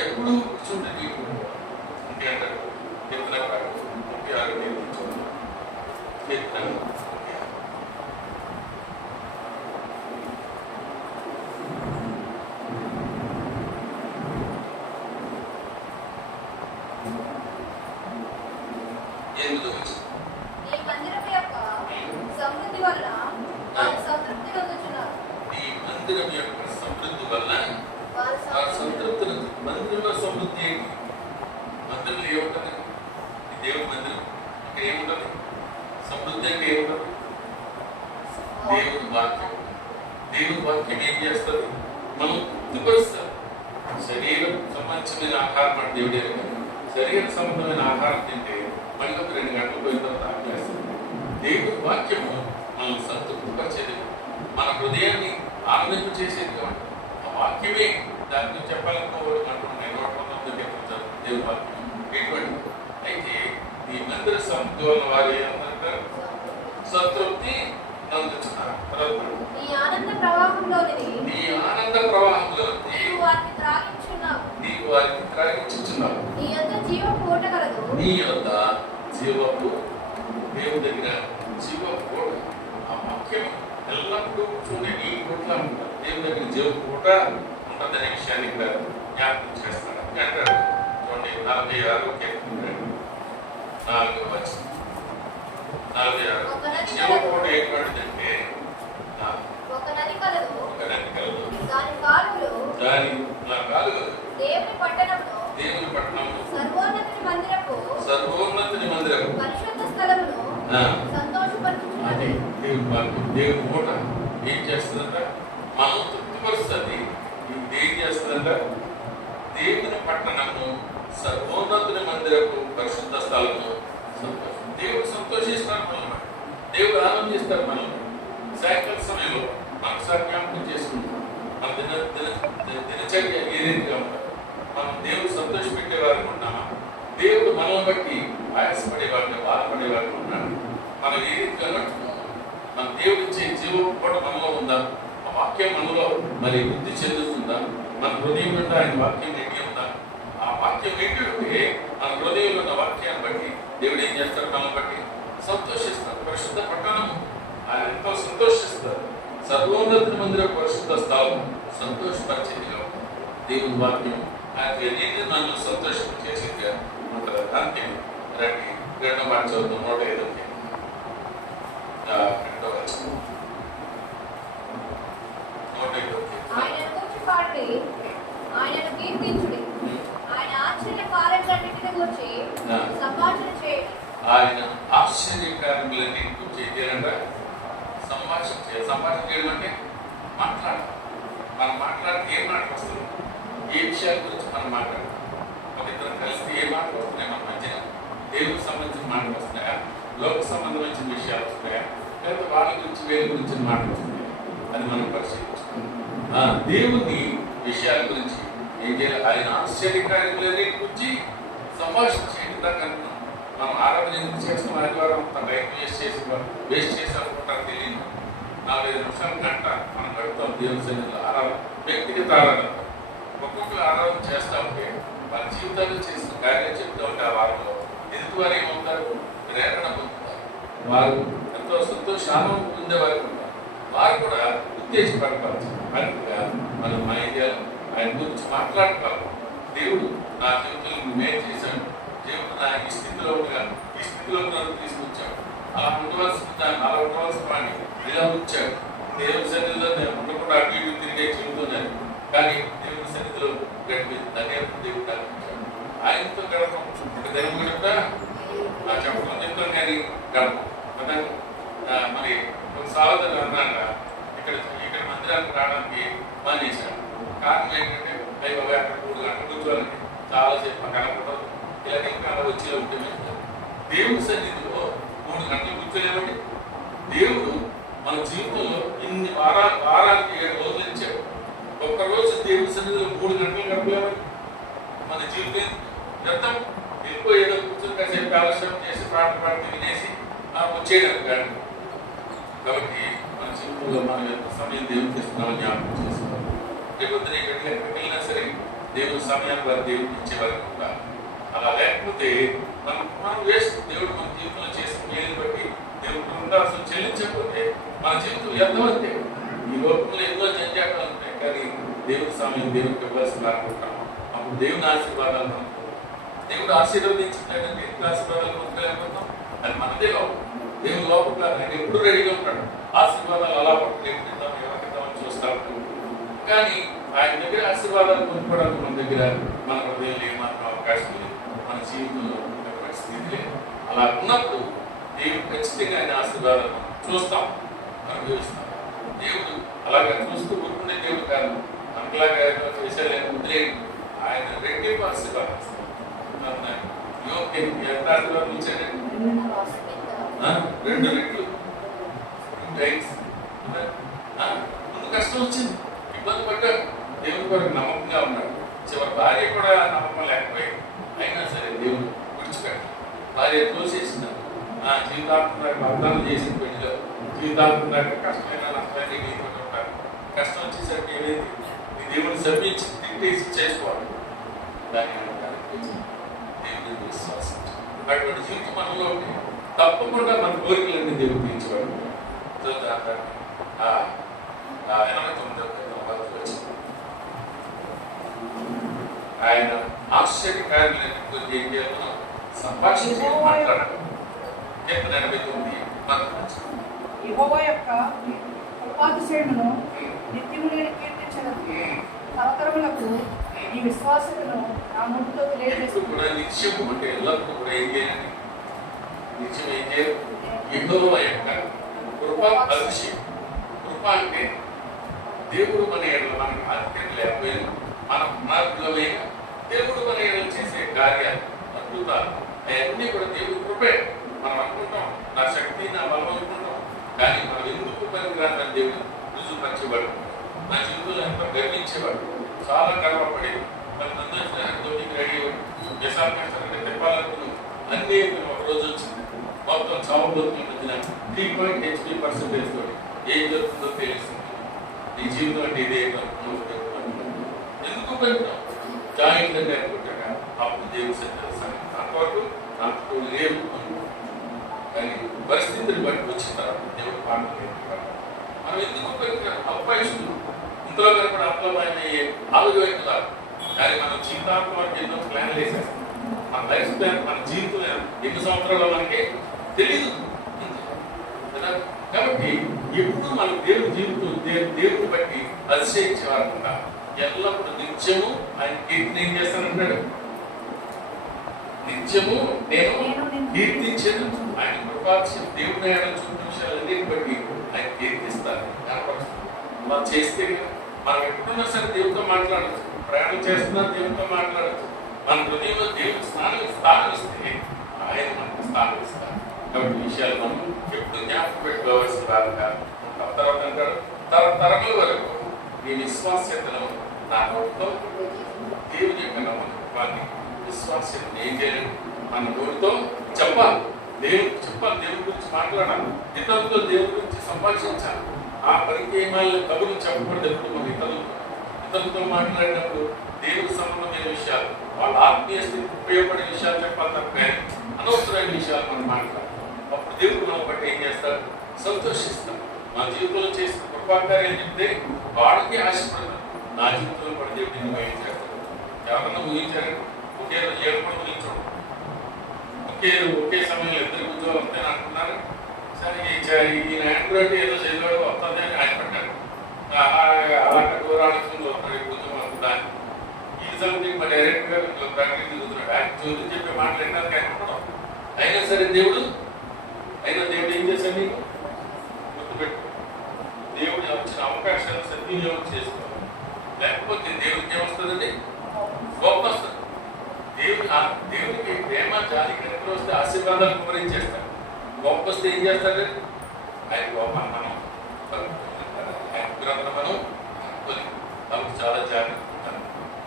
ఎప్పుడు కూర్చుంటే నీటి అంటే అంటారు. చెప్తున్నా 36 నీరు చెప్తాను. ఎందుకు ఈ మందిరము యొక్క సమృద్ధి వలన వారు సంతృప్తి నొందుచున్నారు. ఈ మందిరం యొక్క సమృద్ధి వల్ల వారు సంతృప్తి. మందిరంలో సమృద్ధి ఏంటి? మందిరంలో ఏముంటుంది? ఈ దేవుడి మందిరం ఇక్కడ ఏముంటుంది? సమృద్ధి అంటే ఏముంటుంది? దేవుడి వాక్యం. దేవుడి వాక్యం ఏం చేస్తుంది? మనం తృప్తిపరుస్తారు. శరీరం సంబంధించిన ఆహారం అంటే దేవుడే కదా. శరీర సంబంధమైన ఆహారం తింటే మళ్ళీ 2 గంటలు పోయిన తర్వాత ఆకలేస్తుంది. దేవుడి వాక్యము మనం సంతృప్తిపరిచేది, మన హృదయాన్ని ఆనందింపు చేసేది కాబట్టి ఆ వాక్యమే దాని గురించి చెప్పాలనుకోవడం అంటున్నాను. దేవుడి వాక్యం ఎటువంటి అయితే ఈ మందిర సమృద్ధి వల్ల వారు ఏమంటారు? సంతృప్తి నందుచున్నారు. నీ ఆనంద ప్రవాహంలో నీవు వారిని త్రాగించుచున్నావు. నీ యొద్ద జీవపు ఓట కలదు. నీ యొద్ద జీవపు దేవుని దగ్గర జీవపు ఓట. ఆ వాక్యం ఎల్లప్పుడూ చూడే నీ ఓట్లా ఉంటారు. దేవుని దగ్గర జీవపు ఓట ఉంటుందనే విషయాన్ని ఇక్కడ జ్ఞాపకం చేస్తాడు. అంటారు చూడండి 46 4వ వచనం. 46 జీవపు ఓట ఏంటంటే ఒక నది కలదు. ఒక నది కలదు. దాని వారికి దేవుని మూట ఏం చేస్తుందంట? మనం తృప్తిపరుస్తుంది. ఇది ఏం చేస్తుందంట? దేవుని పట్టణము సర్వోన్నతుని మందిరపు పరిశుద్ధ స్థలము సంతోషం. దేవుడు సంతోషిస్తాడు మనం, దేవుడు ఆనందిస్తాడు మనం. సాయంకాల సమయంలో మనసారి జ్ఞాపకం చేసుకుంటాం మన దినచర్య ఏ రీతిగా ఉంటాం. మనం దేవుడు సంతోషపెట్టేవారిని ఉన్నామా? దేవుడు మనల్ని బట్టి ఆయాసపడేవారిని, బాధపడేవారిని ఉన్నాడు. మనం ఏ రీతిగా నడుచుకుంటాం? మన దేవుడు ఇచ్చే జీవం కూడా మనలో ఉందా? ఆ వాక్యం మనలో మరి వృద్ధి చెందుతుందా? మన హృదయం నుండి ఆయన వాక్యం నిండి ఉందా? ఆ వాక్యం నిండి ఉంటే మన హృదయంలో ఉన్న వాక్యాన్ని బట్టి దేవుడు ఏం చేస్తాడు? మనల్ని బట్టి సంతోషిస్తాడు. పరిశుద్ధ పట్టణము ఆయన ఎంతో సంతోషిస్తారు. సర్వోన్నత మందిర పరిశుద్ధ స్థలం సంతోషపరిచేదిగా దేవుని వాక్యం ఆయన నేను నన్ను సంతోషం చేసేదిగా ఉంటుంది. దానికి రండి, 2వ మాట చదువుతాం. 105 ఆయనను గూర్చి పాడుడి, ఆయనను కీర్తించుడి, ఆయన ఆశ్చర్య కార్యములన్నిటిని గూర్చి సంభాషణ చేయండి. ఆయన ఆశ్చర్యకార్యములన్నీ గురించి చేయాలంటే సంభాషణ చేయాలి. సంభాషణ చేయడం అంటే మాట్లాడాలి. మనం మాట్లాడితే ఏ మాట వస్తుంది? ఏ విషయాల గురించి మనం మాట్లాడాలి? ఒక ఇద్దరం కలిసి ఏ మాటలు వస్తున్నాయి మన మధ్యన? దేవుడికి సంబంధించిన మాటలు వస్తున్నాయా? లోక సంబంధించిన విషయాలు వస్తున్నాయా? లేదా వాళ్ళ గురించి వేరే గురించి మాటలు వస్తున్నాయా? అది మనం పరిశీలించుకోవాలి. దేవుని విషయాల గురించి ఏం చేయాలి? ఆయన ఆశ్చర్యకార్యములన్నీ గురించి సంభాషణ చేయండి. మనం ఆరాధన ఎందుకు చేస్తాం? ఆదివారం అంతా టైం వేస్ట్ చేసి అనుకుంటారు తెలియదు. 4-5 నిమిషాలు గంట మనం గడుపుతాం దేవుని సన్నిధిలో. ఆరాధన వ్యక్తిగత ఆరాధన. ఒక్కొక్కరు ఆరాధన చేస్తూ ఉంటే వాళ్ళ జీవితాలు చేసిన కార్యాలు చెప్తూ ఉంటే ఆ వారంలో ఎదుటి వారు ఏమవుతారు? ప్రేరణ పొందుతారు. వారు ఎంతో సంతోషానం పొందేవారు ఉంటారు. వారు కూడా ఉత్తేజపడవచ్చు. కనుక మనం మా ఏరియాలో ఆయన గురించి మాట్లాడగలం. దేవుడు నా జీవితంలో మేలు చేశాడు, దేవుడు నా ఈ స్థితిలో నన్ను తీసుకొచ్చాడు, అలా ఉండవలసిన దాన్ని అలా ఉండవలసిన వాడిని ఇలా ఉంచాడు. దేవుని సన్నిధిలో నేను ఉండకుండా అటు ఇటు తిరిగే చెబుతున్నాను, కానీ దేవుని సన్నిధిలో గడిపేది ధన్యవాదం దేవుడు కల్పించాడు. ఆయనతో గడపం ఒక ధనం కూడా నా చెప్పడం చెప్తాను, కానీ గడపం మరి ఒక సహోదరు అన్నాక ఇక్కడ మందిరానికి రావడానికి మానేశాడు. కారణం ఏంటంటే అక్కడ 3 గంటలు కూర్చోవాలంటే చాలాసేపు కనపడదు. ఇలాగే ఇంకా వచ్చేలా ఉంటే దేవుని సన్నిధిలో 3 గంటలు కూర్చోలేమండి. దేవుడు మన జీవితంలో ఇన్ని వారానికి 7 రోజులు ఇచ్చాడు. ఒక్కరోజు దేవుని సన్నిధిలో 3 గంటలు గడపలేమండి. మన జీవితం వ్యర్థం. ఎక్కువ ఏదో కూర్చొని కాసేపు ఆలస్యం చేసి పాటలు వినేసి వచ్చేయడం కాదు. కాబట్టి మన జీవితంలో మనం ఎంత సమయం దేవుడికి ఇస్తున్నామో జ్ఞాపకం చేసుకోవాలి. లేకపోతే ఎక్కడికి వెళ్ళినా సరే దేవుని సమయాన్ని వారు దేవుడికి ఇచ్చేవారికి ఉండాలి. అలా లేకపోతే మనం వేస్ట్. దేవుడు మన జీవితంలో చేసిన మేలు బట్టి దేవుడు ఉండాల్సిన చెల్లించకపోతే మన జీవితం ఎంతమంది ఈ లోకంలో ఎన్నో జంజాటాలు ఉంటాయి, కానీ దేవుడి సమయం దేవుడికి ఇవ్వాల్సిన అనుకుంటాం. అప్పుడు దేవుని ఆశీర్వాదాలు మనం దేవుడు ఆశీర్వదించలేదంటే ఎంత ఆశీర్వాదాలు పొందలేకపోతాం. అది మనదే లోపం. దేవుని లోపల ఆయన ఎప్పుడు రెడీగా ఉంటాడు. ఆశీర్వాదాలు అలా పట్టుకుంటాం, ఎవరికిద్దామని చూస్తా ఉంటాం. కానీ ఆయన దగ్గర ఆశీర్వాదాలు పొందుకోవడానికి మన దగ్గర మన హృదయంలో ఏమాత్రం అవకాశం లేదు, మన జీవితంలో స్థితి లేదు. అలా ఉన్నప్పుడు దేవుడు ఖచ్చితంగా ఆయన ఆశీర్వాదాలు మనం చూస్తాం, అనుభవిస్తాం. దేవుడు అలాగే చూస్తూ ఊరుకునే దేవుడు కాదు. మనలాగా విషయాలు వదిలేదు. ఆయన రెట్టింపు ఆశీర్వాదం ఇస్తాం. ఎంత ఆశీర్వాదం ఇచ్చాడండి? 2 రెట్లు 2 టైమ్స్. ముందు కష్టం వచ్చింది, ఇబ్బంది పడ్డాడు. దేవుని కొరకు నమ్మకంగా ఉన్నాడు. చివరి భార్య కూడా నమ్మకం లేకపోయింది. అయినా సరే దేవుడు విడిచిపెట్టాడు. భార్య తోసేసింది. జీవితాంతంగా వాగ్దానం చేసిన పెళ్లిలో జీవితాంతంగా కష్టమైన నష్టమైన ఉంటారు. కష్టం వచ్చేసరికి ఏమైంది? ఈ దేవుని సర్వించి తిట్టేసి చేసుకోవాలి. దాన్ని దేవుని విశ్వాసం. అటువంటి జీవితం మనలో తప్పకుండా మన కోరికలన్నీ దేవుడు తీర్చేవాడు. 89 ఆయన ఆశ్చర్యకార్యాలను గురించి ఏం చేయాలి? సంభాషించి మాట్లాడాలి. 89 యెహోవా యొక్క కృపాతిశయమును నిత్యము నేను కీర్తించదను. తరతరములకు ఈ విశ్వాసమును నా నోటితో తెలియజేస్తూ కూడా నిత్యము అంటే ఎల్లప్పుడూ కూడా ఏం చేయాలి? నిత్యం ఏం చేయాలి? యెహోవా యొక్క కృప కృప అభిషేకం. కృప అంటే దేవుడు మన ఏడలో మనకి ఆధిక్యం లేకపోయినా మన పునాదులమైన దేవుడు మన ఏడలో చేసే కార్యాలు అద్భుతాలు అవన్నీ కూడా దేవుడు కృపే. మనం అనుకుంటాం నా శక్తి నా బలం అనుకుంటాం, కానీ మనం ఎందుకు పనికిరాని దేవుడు రుజువుపరిచేవాడు. నా జీవితంలో ఎంతో గర్వించేవాడు, చాలా గర్వపడేది. మరి నన్ను వచ్చిన రెడీ వ్యసాలు తెప్పాలనుకున్నాం. అన్నీ ఒక రోజు వచ్చింది, మొత్తం చావుబోతున్న మధ్యన 3.8% తోటి ఏం జరుగుతుందో తెలుస్తుంది. నీ జీవితం అంటే ఇదే ఎందుకు పెడతాం జాయింట్ అంటే అనుకుంటాక అప్పుడు దేవుడు సత్యాలు అంతవరకు నాకు లేవు. కానీ పరిస్థితిని బట్టి వచ్చిన తర్వాత దేవుడు పాటలు మనం ఎందుకు పెరిగిన అప్పాయిస్తుంది. ఇంతలో కనుక అప్లమైన ఆలోచన, కానీ మనం జీవితాంతం వరకు ఎన్నో ప్లాన్లు వేసేస్తాం. మన లైఫ్ స్పాన్, మన జీవితం ఎన్ని సంవత్సరాలు మనకి తెలియదు. కాబట్టి ఎప్పుడు మనం దేవుడి జీవితం దేవుడిని బట్టి అతిశయించేవారకుండా ఎల్లప్పుడూ నిత్యము ఆయన కీర్తిని ఏం చేస్తానంటాడు. నిత్యము నేను కీర్తించను. ఆయన కృపాక్షం దేవుని ఆయన చూపిన విషయాలన్నిటిని బట్టి ఆయన కీర్తిస్తారు, కనపరుస్తారు. మనం చేస్తే మనం ఎప్పుడున్నా సరే దేవుడితో మాట్లాడచ్చు, ప్రయాణం చేస్తున్నా దేవుడితో మాట్లాడచ్చు. మన హృదయంలో దేవుడికి స్థానం ఇస్తే ఆయన మనకు స్థానం ఇస్తారు. కాబట్టి విషయాలు మనం ఎప్పుడు జ్ఞాపకం పెట్టుకోవాల్సిన వారుగా తర్వాత అంటారు, తరతరముల వరకు మీ విశ్వాస్యతను నా నోటితో దేవుని యొక్క నమ్మకాన్ని విశ్వాస్యతను ఏం చేయాలి, మన నోటితో చెప్పాలి. దేవుడికి చెప్పాలి, దేవుడి గురించి మాట్లాడాలి, ఇతరులతో దేవుడి గురించి సంభాషించాలి. ఆ పరిచయమాలను కబుర్లు చెప్పకూడదు. ఎప్పుడు మనం ఇతరులతో మాట్లాడినప్పుడు దేవుడికి సంబంధమైన విషయాలు, వాళ్ళ ఆత్మీయ స్థితికి ఉపయోగపడే విషయాలు చెప్పాలి తప్ప అనవసరమైన విషయాలు మనం మాట్లాడాలి. అప్పుడు దేవుడు మనం బట్టి ఏం చేస్తాడు, సంతోషిస్తాం. మా జీవితంలో చేసిన కృపాకార్యం చెప్తే వాడికి ఆశపడతాడు. నా జీవితంలో కూడా దేవుడు నిన్ను ఏం చేస్తాడు. ఎవరన్నా ఊహించారు ఒకే రోజు ఏడు కూడా ఊహించడం, ఒకే సమయంలో ఇద్దరు ఉద్యోగం వస్తాయని అనుకున్నారు. సరే ఈయన ఆండ్రాయిడ్ ఏదో చదివాడు వస్తుంది అని ఆయన పెట్టారు. అలాంటి దూరాలక్ష్యంలో వస్తాడు ఉద్యోగం అనుకుంటాను. ఈ సంగతి మా డైరెక్ట్ గా ప్రకటన చదువుతున్నాడు. ఆయన చదువు చెప్పే మాట్లాడినాక అనుకున్నాం. అయినా సరే దేవుడు ఏం చేశాడు, నీకు గుర్తుపెట్టు. దేవుడు వచ్చిన అవకాశాలు సద్వినియోగం చేసుకోవాలి. లేకపోతే దేవుడికి ఏమొస్తుందండి, గొప్ప వస్తుంది. దేవుడికి ప్రేమ జాలి కనుక వస్తే ఆశీర్వాదాలు కుమరించేస్తాడు. గొప్ప వస్తే ఏం చేస్తాడు, ఆయన గొప్ప మనం ఆయన గ్రంథం మనం తమకు చాలా జాగ్రత్త.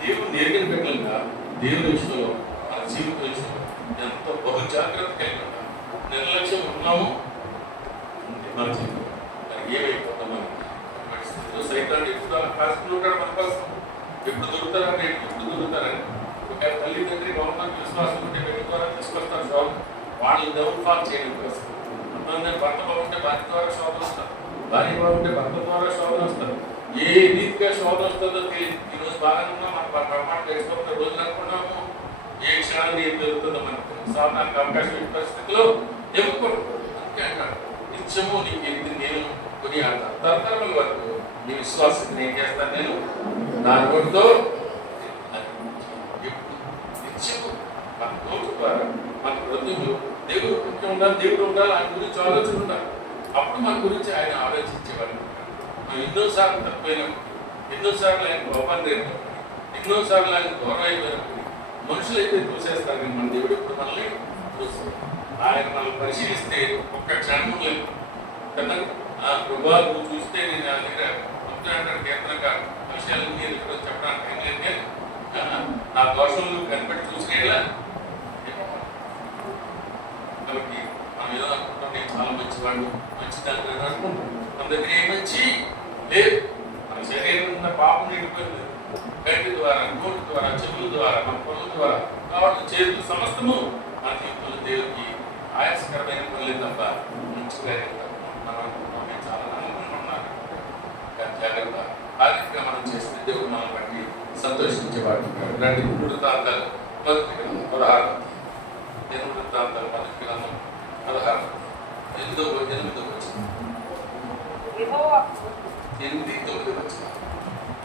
దేవుడు నేర్పిన పెట్టంగా దేవుని విషయంలో మన జీవిత విషయంలో ఎంతో బహు జాగ్రత్త కలిగి ఉంటాం. నిర్లక్ష్యం ఉన్నాము మన జీవితం ఏమైపోతాం. సైతాన్ని ఎప్పుడు కాసుకుంటాడు మన కోసం, ఎప్పుడు దొరుకుతారని ఎప్పుడు దొరుకుతారని. ఒక తల్లిదండ్రి గవర్నమెంట్ విశ్వాసం ఉంటే వీటి ద్వారా తీసుకొస్తారు శోభ. వాళ్ళు డౌన్ఫాల్ చేయడం కోసం. భర్త బాగుంటే భార్య ద్వారా శోభ వస్తారు, భార్య బాగుంటే భర్త ద్వారా శోభ వస్తారు. ఏ రీతిగా శోభ వస్తుందో తెలియదు. ఈరోజు బాగానే ఉన్నాం, మన బ్రహ్మాండ వేసుకుంటున్న రోజులు అనుకున్నాము. ఏ క్షణాన్ని ఏం జరుగుతుందో మనకు సాధారణకు అవకాశం ఈ పరిస్థితిలో ఎదుర్కోడు. అందుకే అంటాడు, నిత్యము నీకు ఎన్ని నేను కొని ఆడతాను. తరతరముల వరకు నీ విశ్వాసాన్ని ఏం చేస్తాను నేను నా నోటితో. నిత్యము మన నోటి ద్వారా మన హృదయంలో దేవుడు ముఖ్యం ఉండాలి, దేవుడు ఉండాలి, ఆయన గురించి ఆలోచన ఉండాలి. అప్పుడు మన గురించి ఆయన ఆలోచించేవాడు. మనం ఎన్నోసార్లు తప్పిపోయినప్పుడు, ఎన్నోసార్లు ఆయన కోపాన్ని నేర్పినప్పుడు, ఎన్నోసార్లు ఆయన గౌరవం అయిపోయినప్పుడు మనుషులు అయితే చూసేస్తారు. కానీ మన దేవుడు ఎప్పుడు మనల్ని చూస్తారు. ఆయన మనల్ని పరిశీలిస్తే ఒక్క క్షణం లేదు కదా. ప్రభా నువ్వు చూస్తే నేను నా దగ్గర అంటాడు కీర్తనగా విషయాలు నేను ఇక్కడ చెప్పడానికి ఏం లేదు. నా దోషంలో కనిపెట్టి చూసినేలా. కాబట్టి మనం ఏదో అనుకుంటాం, నేను చాలా మంచివాడు, మంచిదాన్ని అనుకుంటాం. మన దగ్గర ఏ మంచి లేదు. మన శరీరం ఉన్న పాపం నిండిపోయింది. కంటి ద్వారా, నోటి ద్వారా, చెవుల ద్వారా, మన పనుల ద్వారా, కాబట్టి చేతులు సమస్తము మన జీవితంలో దేవుడికి ఆయాసకరమైన పనులే తప్ప మంచిగా మనం చాలా అనుకుంటున్నాను. కానీ జాగ్రత్త, ఆర్థికంగా మనం చేస్తే దేవుడు మనం బట్టి సంతోషించేవాడు. రండి వృత్తాంతాలు 16 వృత్తాంతాలు 16 8వ వచ్చింది. 8-9 వచ్చింది.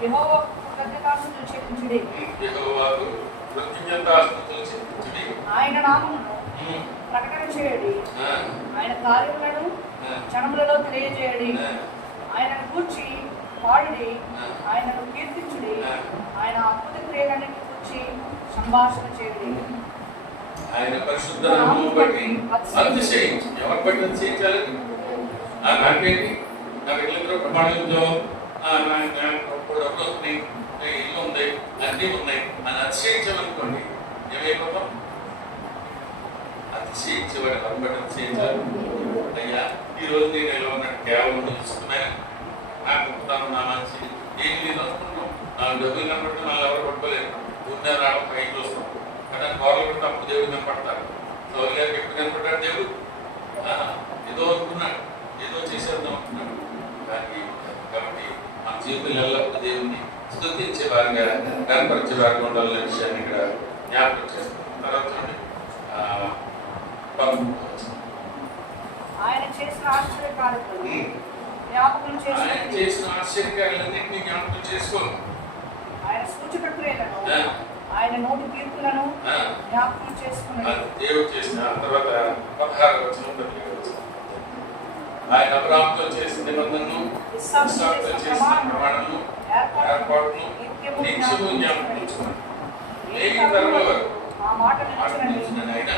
యెహోవాకు కృతజ్ఞతాస్తుతులు చెల్లించుడి. యెహోవాకు కృతజ్ఞతాస్తుతులు చెల్లించుడి. ఆయన నామమును ప్రకటన చేయుడి. ఆయన కార్యములను జనములలో తెలియజేయడి. ఆయనను గూర్చి పాడుడి, ఆయనను కీర్తించుడి, ఆయన అద్భుత క్రియలన్నిటి గూర్చి సంభాషణ చేయడి. ఆయన పరిశుద్ధ నామమును బట్టి అతిశయించు. ఎవరు బట్టి అతిశయించాలి? నాకేంటి, నాకు ఇల్లు ప్రమాణంలో ఇల్లు ఉంది, అన్నీ ఉన్నాయి అని అతిశయించాలనుకోండి, ఏమైపోతాం? అతిశయించేవాడు ఎవరు బట్టి అతిశయించాలి? అయ్యా, ఈరోజు నేను ఎలా ఉన్నాడు కేవలం ఇష్టమైన నాకు గొప్పతనం, నా మంచి ఏం లేదు అనుకుంటున్నాం. నాకు డబ్బులు కనపడితే మళ్ళీ ఎవరు పట్టుకోలేరు. ఊరినే రావడం పైకి చూస్తాం కదా, గోడలు పెడితే అప్పుడు దేవుడు కనపడతారు. సౌరి గారికి ఎప్పుడు కనపడ్డాడు దేవుడు? ఏదో అనుకున్నాడు, ఏదో చేసేద్దాం అనుకున్నాడు. కానీ కాబట్టి మన జీవితంలో ఎల్లప్పుడూ దేవుడిని స్తుతించే వారిగా, కనపరిచే వారిగా ఉండాలనే విషయాన్ని ఇక్కడ జ్ఞాపకం చేస్తాం. తర్వాత ఆయన చేసిన ఆశ్చర్యకార్యాలను జ్ఞాపకం చేసిన ఆశ్చర్యకార్యాలన్నింటినీ జ్ఞాపకం చేసుకోవాలి. ఆయన సూచక క్రియలను, ఆయన నోటి తీర్పులను జ్ఞాపకం చేసుకున్నాడు. దేవుడు చేసిన తర్వాత 16వ వచనం, ఆయన అబ్రాహాముతో చేసిన నిబంధనను, ఇస్సాకుతో చేసిన ప్రమాణమును, ఏర్పాటును నిత్యము జ్ఞాపకం ఉంచుకున్నాడు. ఈ తరంలో ఆ మాట నిలిచిన ఆయన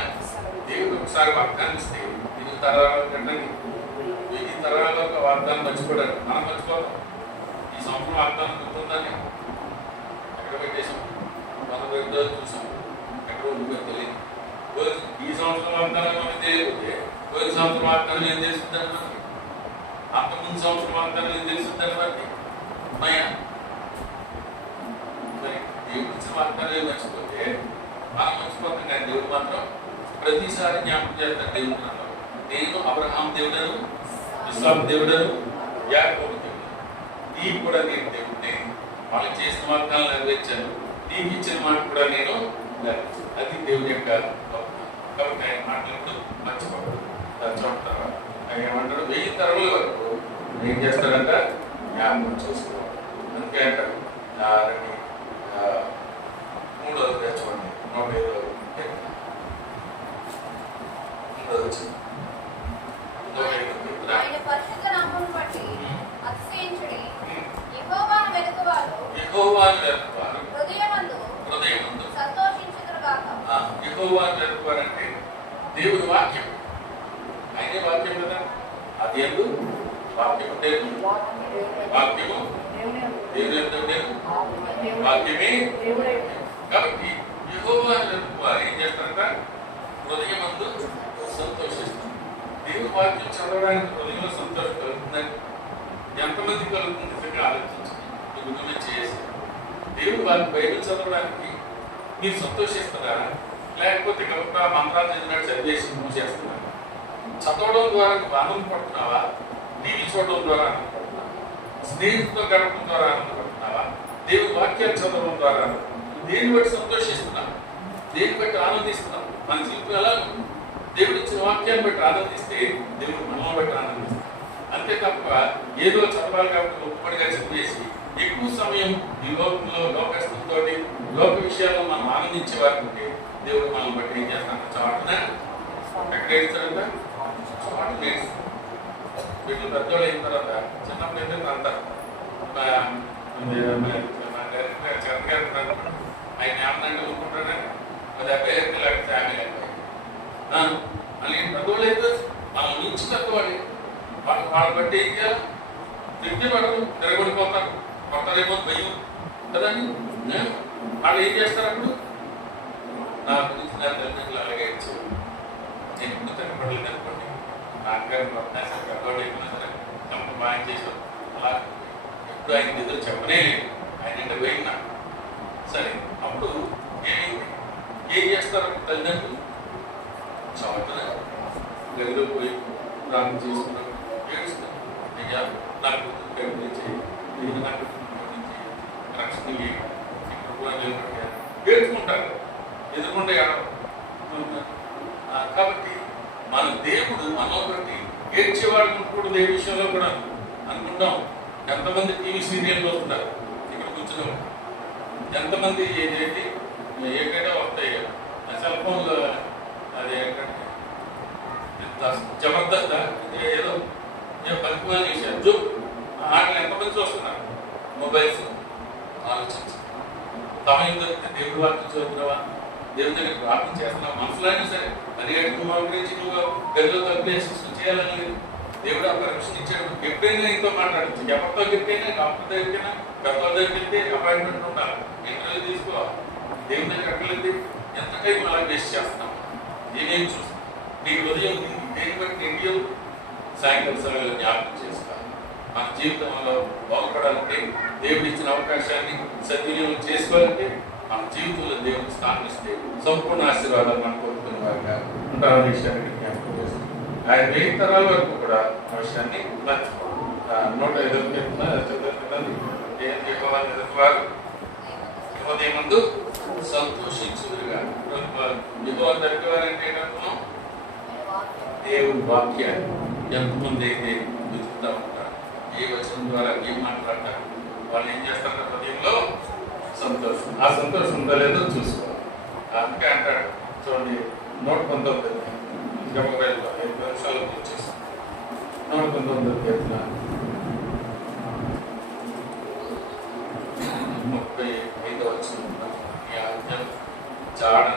దేవుడు ఒకసారి వాగ్దానం ఇస్తే 10 తరాల కంటే 1000 తరాల వాగ్దానం మర్చిపోయారు. మనం మర్చిపోతాం. ఈ సంవత్సరం వాగ్దానం గుర్తుందని ఎక్కడ పెట్టేసాం, 12 రోజులు చూసాం, ఎక్కడ ఉందో తెలియదు. ఈ సంవత్సరం వాగ్దానం మనకి తెలియకపోతే పోయిన సంవత్సరం వాగ్దానం ఏం తెలుస్తుందని మనకి, అంతకుముందు సంవత్సరం వాగ్దానం ఏం తెలుస్తుందని మనకి ఉన్నాయా? మరి దేవుడి ఇచ్చిన వాగ్దానం ఏం మర్చిపోతే మనం మర్చిపోతాం. కానీ దేవుడు మాత్రం ప్రతిసారి జ్ఞాపకం చేస్తాడు. దేవుడు అన్నాడు, నేను అబ్రహాం దేవుడను, ఇస్సాకు దేవుడను, యాకోబు దేవుడు, నీకు కూడా నేను దేవుడిని. వాళ్ళకి చేసిన వాగ్దానాలు నెరవేర్చాను, నీకు ఇచ్చిన మాట కూడా నేను నెరవేర్చాను. అది దేవుడి యొక్క గొప్పతనం. కాబట్టి ఆయన మాటలు మర్చిపోతాడు. చదువుతారు ఆయన ఏమంటాడు, 1000 తరముల వరకు ఏం చేస్తాడంట? జ్ఞాపకం చేసుకోవాలి. అందుకే అంటారు 3వ తెచ్చుకోండి, 105వ ఆయన పరిశుద్ధ నామమును బట్టి అతిశయించుడి, యెహోవాను వెతుకువారు హృదయమందు సంతోషించుదురు గాక. యెహోవాను వెతుకువారంటే దేవుడి వాక్యం, ఆయనే వాక్యం కదా. అది ఎందు వాక్యం ఉండేది, వాక్యము దేవుని ఎందు ఉండేది, వాక్యమే. కాబట్టి యెహోవాను వెతుకువారు ఏం చేస్తారంట? హృదయమందు సంతోషిస్తారు. దేవుని వాక్యం చదవడానికి హృదయంలో సంతోషం కలుగుతుందని ఎంతమంది కలుగుతుంది? నిజంగా ఆలోచించండి. నిజమే చేసి దేవుడు వారికి బైబిల్ చదవడానికి మీరు సంతోషిస్తున్నారా? లేకపోతే గొప్ప మంత్రాలు చదివినట్టు చదివేసి నువ్వు చేస్తున్నారా? చదవడం ద్వారా నువ్వు ఆనందం పడుతున్నావా? టీవీ చూడడం ద్వారా ఆనందపడుతున్నావా? స్నేహితులతో గడపడం ద్వారా ఆనందపడుతున్నావా? దేవుడి వాక్యాలు చదవడం ద్వారా దేని బట్టి సంతోషిస్తున్నావు? దేని బట్టి ఆనందిస్తున్నావు? మన జీవితం ఎలా ఉంది? దేవుడు ఇచ్చిన వాక్యాన్ని బట్టి ఆనందిస్తే దేవుడు మనల్ని బట్టి ఆనందిస్తాడు. అంతే తప్ప ఏదో చదవాలి కాబట్టి ఒప్పుపడిగా చదివేసి ఎక్కువ సమయం ఈ లోకంలో లోకస్తులతో లోక విషయాల్లో మనం ఆనందించే వారికి ఉంటే దేవుడు మనల్ని బట్టి ఏం చేస్తాడు? చాటున ఎక్కడ ఏడుస్తాడంట? చాటు నేర్చుతాడు. వీళ్ళు పెద్దవాళ్ళు అయిన తర్వాత చిన్నప్పుడు ఏంటంటే అంటారు, చరణ్ గారు ఆయన ఏమన్నా ఊరుకుంటాడని అది అబ్బాయి లేకపోతే ఫ్యామిలీ అయిపోయి మళ్ళీ పెద్దవాళ్ళు అయితే మనం నుంచి పెద్దవాడి వాళ్ళు బట్టి ఏం చేయాలి? తిరిగి పడరు, తిరగబడిపోతారు, కొడతారేమో భయం కదండి. వాళ్ళు ఏం చేస్తారు? అప్పుడు నా గురించి నా తల్లిదండ్రులు అలాగే ఇచ్చారు. నేను ఇప్పుడు తిరగబడలేదు అనుకోండి, నాన్నగారు కొట్టినా సరే, పెద్దవాళ్ళు అయిపోయినా సరే తమకు బాగా చేశారు. అలా ఎప్పుడు ఆయన ఎదురు చెప్పనే లేదు. ఆయన ఇంట పోయినా సరే అప్పుడు ఏమైంది? ఏం చేస్తారు తల్లిదండ్రులు? చదువుతున్నా గదిలో పోయి ప్రార్థన చేసుకున్నాం, ఏడుస్తున్నాం. అయ్యా నాకు గడిపించి నాకు రక్షణ ఏడ్చుకుంటారు, ఎదుర్కొంటే కాబట్టి మన దేవుడు మనం బట్టి ఏడ్చేవాడు కూడా దేవుడి విషయంలో కూడా అనుకుంటాం. ఎంతమంది టీవీ సీరియల్ చూస్తున్నారు ఇక్కడ కూర్చున్నాం, ఎంతమంది ఏంటి ఏంటంటే వస్తాయి సెల్ ఫోన్లో. అది ఏంటంటే జబర్దస్త్ ఏదో నేను పనికిమాలిన విషయాలు జో ఆటలు ఎంతమంది చూస్తున్నారు మొబైల్స్ ఆలోచించు. సమయం దొరికితే దేవుడి వాక్యం చదువుతున్నావా, దేవుడి దగ్గర ప్రార్థన చేస్తున్నావా, మనసులో అయినా సరే అది నువ్వు గురించి నువ్వు గదిలో తప్పేసి చేయాలని లేదు. దేవుడు ఆ పర్మిషన్ ఇచ్చాడు. ఎప్పుడైనా ఇంతో మాట్లాడచ్చు, ఎవరితో చెప్పైనా డాక్టర్ దగ్గరికైనా పెద్దల దగ్గరికి వెళ్తే అపాయింట్మెంట్ ఉండాలి, ఇంటర్వ్యూ తీసుకోవాలి. దేవుడి దగ్గర అక్కర్లేదు. ఎంత టైం అలా వేస్ట్ చేస్తాం, ఏమేమి చూస్తాం. నీకు ఉదయం దేని బట్టి ఇండియో సాయంకాలం సమయంలో జ్ఞాపకం చేసుకోవాలి. మన జీవితంలో బాగుపడాలంటే దేవుడు ఇచ్చిన అవకాశాన్ని సద్వినియోగం చేసుకోవాలంటే మన జీవితంలో దేవుడికి స్థానం ఇస్తే సంపూర్ణ ఆశీర్వాదాలు మనం కోరుకునే వారిగా ఉంటారనే విషయాన్ని జ్ఞాపకం చేస్తాం. ఆయన 1000 తరాల వరకు కూడా ఆ విషయాన్ని మర్చిపోవాలి. 105 చెప్తున్నా ఉదయం ముందు సంతోషించుదురుగా. యెహోవా దగ్గరవారంటే ఏంటంటున్నాం? దేవుని వాక్యాన్ని ఎంతమంది అయితే వెతుకుతూ ఉంటారు, ఏ వచనం ద్వారా ఏం మాట్లాడతారు, వాళ్ళు ఏం చేస్తారు? హృదయంలో సంతోషం. ఆ సంతోషం ఉందో లేదో చూసుకోవాలి. అందుకే అంటాడు చూడండి 119 గమనికలో 5 నిమిషాలు వచ్చేసి 119 కీర్తన 35వ వచనం. ఈ ఆజ్ఞ జాడ